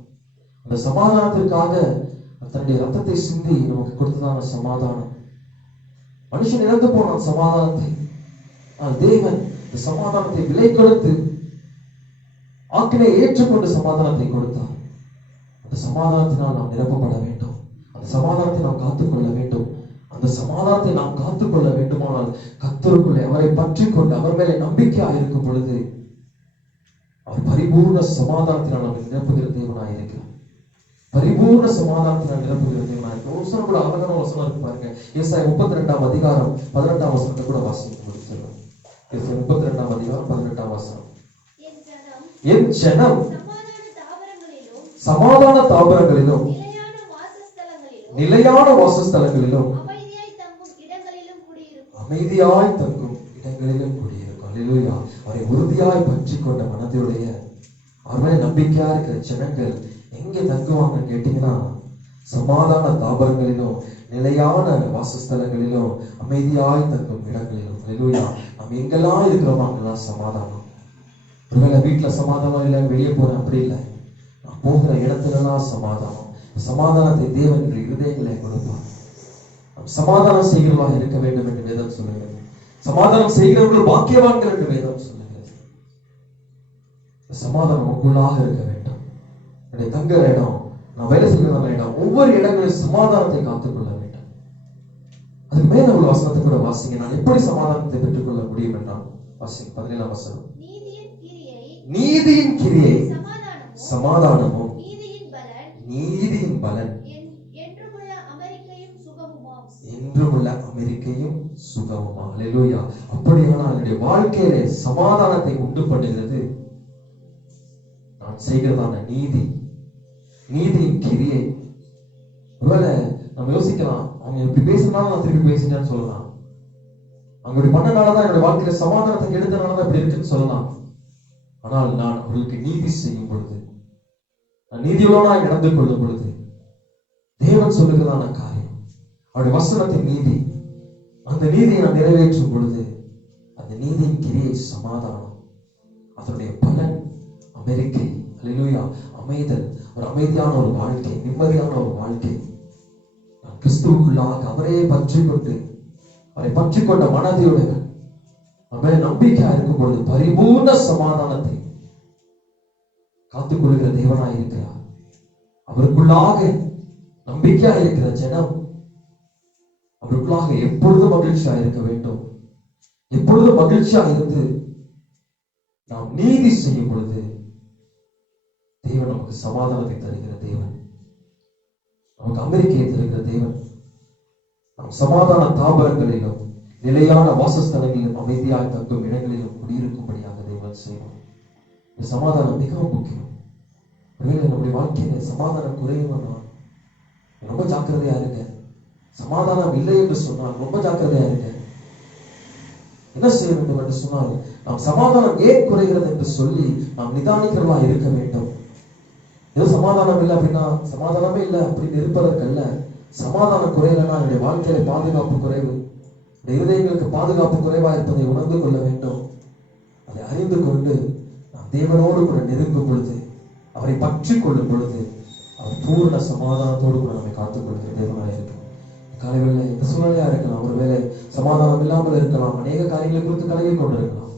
அந்த சமாதானத்திற்காக தன்னுடைய ரத்தத்தை சிந்தி நமக்கு கொடுத்ததான சமாதானம். மனுஷன் இழந்து போனான் சமாதானத்தை. தேவன் இந்த சமாதானத்தை விலை கொடுத்து ஆக்கினை ஏற்றுக்கொண்டு சமாதானத்தை கொடுத்தார். அந்த சமாதானத்தினால் நாம் நிரப்பப்பட வேண்டும். அந்த சமாதானத்தை நாம் காத்துக்கொள்ள வேண்டும். அந்த சமாதானத்தை நாம் காத்துக்கொள்ள வேண்டுமானால் கர்த்தருக்குள்ளே அவரை பற்றி கொண்டு அவர் மேலே நம்பிக்கையா இருக்கும் பொழுது அவர் பரிபூர்ண சமாதானத்தினால் நம்ம நிரப்புகிற தேவனாய் இருக்கிறார். பரிபூர்ண சமாதானத்தினால் நிரப்புகிற தேவனாய் இருக்கிறார். ஒரு வசனம் கூட அழகான வசனம் இருக்கு பாருங்க. ஏசாயா 32 அதிகாரம் 18 வசனத்தை கூட வாசிக்க முடிச்சிடலாம். ஏசாயா 32 அதிகாரம் 18 வசனம். என் ஜனம் சமாதான தாபரங்களிலும் நிலையான வாசஸ்தலங்களிலும் அமைதியாய் தங்கும் இடங்களிலும் குடியிருக்கும். அல்லேலூயா. அவரை உறுதியாய் பற்றி கொண்ட மனதுடைய அவர்களை நம்பிக்கையா இருக்கிற ஜனங்கள் எங்க தங்குவாங்கன்னு கேட்டீங்கன்னா, சமாதான தாபரங்களிலும் நிலையான வாசஸ்தலங்களிலும் அமைதியாய் தங்கும் இடங்களிலும். அல்லேலூயா. நம்ம எங்கெல்லாம் இருக்கிறோமோ அங்கெல்லாம் சமாதானம். ஒருவேளை வீட்டுல சமாதானம் இல்லை, வெளியே போறேன் அப்படி இல்லை, நான் போகிற இடத்துலலாம் சமாதானம். சமாதானத்தை தேவன் என்ற இருதயங்களை கொடுப்பார். சமாதானம் செய்கிறவர்களாக இருக்க வேண்டும் என்று வேதம் சொல்லுகிறது. சமாதானம் செய்கிறவர்கள் பாக்கியவான்கள் என்று வேதம் சொல்லுகிறது. சமாதானம் உங்களுக்குள்ளாக இருக்க வேண்டும். என்னுடைய தங்குற இடம், நான் வேலை செய்கிற இடம், ஒவ்வொரு இடங்களிலும் சமாதானத்தை காத்துக்கொள்ள வேண்டும். அதுக்கு மேல உள்ள வசனத்தை கூட வாசிங்க. நான் எப்படி சமாதானத்தை பெற்றுக்கொள்ள முடியும் என்றால் வாசிங்க 17 வசனம். நீதியின் கிரியை சமாதானமும் நீதியின் பலன் என்றுமுள்ள அமெரிக்கையும் சுகமுமா. அல்லேலூயா. அப்படியானால் என்னுடைய வாழ்க்கையிலே சமாதானத்தை உண்டு பண்ணுகிறது நான் செய்கிறதான நீதி, நீதியின் கிரியை. ஒருவேளை நம்ம யோசிக்கலாம், அவங்க எப்படி பேசினாலும் நான் திருப்பி பேசினேன்னு சொல்லலாம், அவங்களுடைய பண்ணனாலதான் என்னுடைய வாழ்க்கையில சமாதானத்தை கெடுத்தனாலதான் இப்படி இருக்குன்னு சொல்லலாம். ஆனால் நான் அவர்களுக்கு நீதி செய்யும் பொழுது, நான் நீதியோடு நடந்து கொள்ளும் பொழுது, தேவன் சொல்லுகிறதான காரியம், அவருடைய வசனத்தின் நீதி, அந்த நீதியை நான் நிறைவேற்றும் பொழுது அந்த நீதியின் கிரியை சமாதானம், அதனுடைய பலன் அமெரிக்கை. அல்லேலூயா. அமைதல், ஒரு அமைதியான ஒரு வாழ்க்கை, நிம்மதியான ஒரு வாழ்க்கை. நான் கிறிஸ்துவுக்குள்ளாக அவரையே பற்றி கொண்டு, அவரை பற்றி கொண்ட மனதையுடன் அவரை நம்பிக்கையா இருக்கும் பொழுது பரிபூர்ண சமாதானத்தை காத்துக் கொள்கிற தேவனாய் இருக்கிறார். அவருக்குள்ளாக நம்பிக்கையா இருக்கிற ஜனம் அவருக்குள்ளாக எப்பொழுதும் மகிழ்ச்சியா இருக்க வேண்டும். எப்பொழுதும் மகிழ்ச்சியா இருந்து நாம் நீதி செய்யும் பொழுது தேவன் நமக்கு சமாதானத்தை தருகிற தேவன், நமக்கு அமெரிக்கையை தருகிற தேவன். நாம் சமாதான தாபரங்களிலும் நிலையான வாசஸ்தலங்களிலும் அமைதியாக தங்கும் இடங்களிலும் குடியிருக்கும்படியாக தேவன் செய்வோம். இந்த சமாதானம் மிகவும் முக்கியம். ஒருவேளை நம்முடைய வாழ்க்கையில சமாதானம் குறையுமானால் ரொம்ப ஜாக்கிரதையா இருங்க. சமாதானம் இல்லை என்று சொன்னால் ரொம்ப ஜாக்கிரதையா இருங்க. என்ன செய்ய வேண்டும் என்று சொன்னால், நாம் சமாதானம் ஏன் குறைகிறது என்று சொல்லி நாம் நிதானிக்கிறவா இருக்க வேண்டும். ஏதோ சமாதானம் இல்லை அப்படின்னா சமாதானமே இல்லை அப்படின்னு இருப்பதற்கல்ல. சமாதானம் குறையலன்னா என்னுடைய வாழ்க்கையில பாதுகாப்பு குறைவு, இருதயங்களுக்கு பாதுகாப்பு குறைவா இருப்பதை உணர்ந்து கொள்ள வேண்டும். அதை அறிந்து கொண்டு நாம் தேவனோடு கூட நெருங்கும் பொழுது, அவரை பற்றி கொள்ளும் பொழுது, அவர் பூர்ண சமாதானத்தோடு கூட நம்மை காத்துக் கொள்கிற தேவனாக இருக்கும். காலைகளில் இந்த சூழ்நிலையா இருக்கலாம், ஒருவேளை சமாதானம் இல்லாமல் இருக்கலாம், அநேக காரியங்களை குறித்து கலங்கி கொண்டிருக்கலாம்.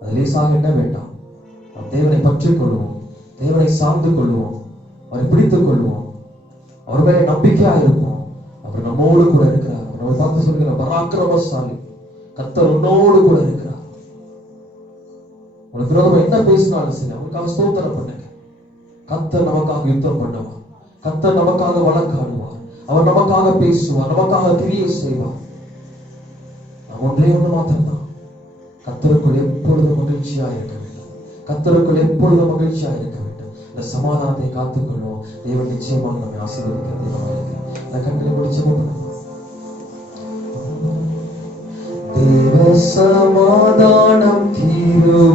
அது லேசாக எண்ண வேண்டாம். நாம் தேவனை பற்றிக் கொள்வோம், தேவனை சார்ந்து கொள்வோம், அவரை பிடித்துக் கொள்வோம், அவர் மேலே நம்பிக்கையா இருப்போம். அவர் நம்மோடு கூட இருக்கிறார். நம்மை பார்த்து சொல்கிற பராக்கிரமசாலி கர்த்தர் உன்னோடு கூட இருக்கிறார். உனக்கு விரோதமா என்ன பேசினாலும் சரி, அவருக்காக ஸ்தோத்திரம் பண்ணுங்க. கர்த்தர் நமக்காக யுத்தம் பண்ணுவார், கர்த்தர் நமக்காக வழக்காடுவார், அவர் நமக்காக பேசுவார், நமக்காக கிரியை செய்வார். நாம் ஒன்றே ஒன்று மாத்திரம்தான், கர்த்தருக்குள் எப்பொழுதும் மகிழ்ச்சியா இருக்க வேண்டும், கர்த்தருக்குள் எப்பொழுதும் மகிழ்ச்சியா இருக்க வேண்டும். இந்த சமாதானத்தை காத்துக்கொள்வோம். தேவன் நிச்சயமாக நம்மை ஆசீர்வதிக்க தேவனாக இருக்கிறார். இந்த கண்களை முடிச்சு பண்ணுவோம். தேவ சமாதானம்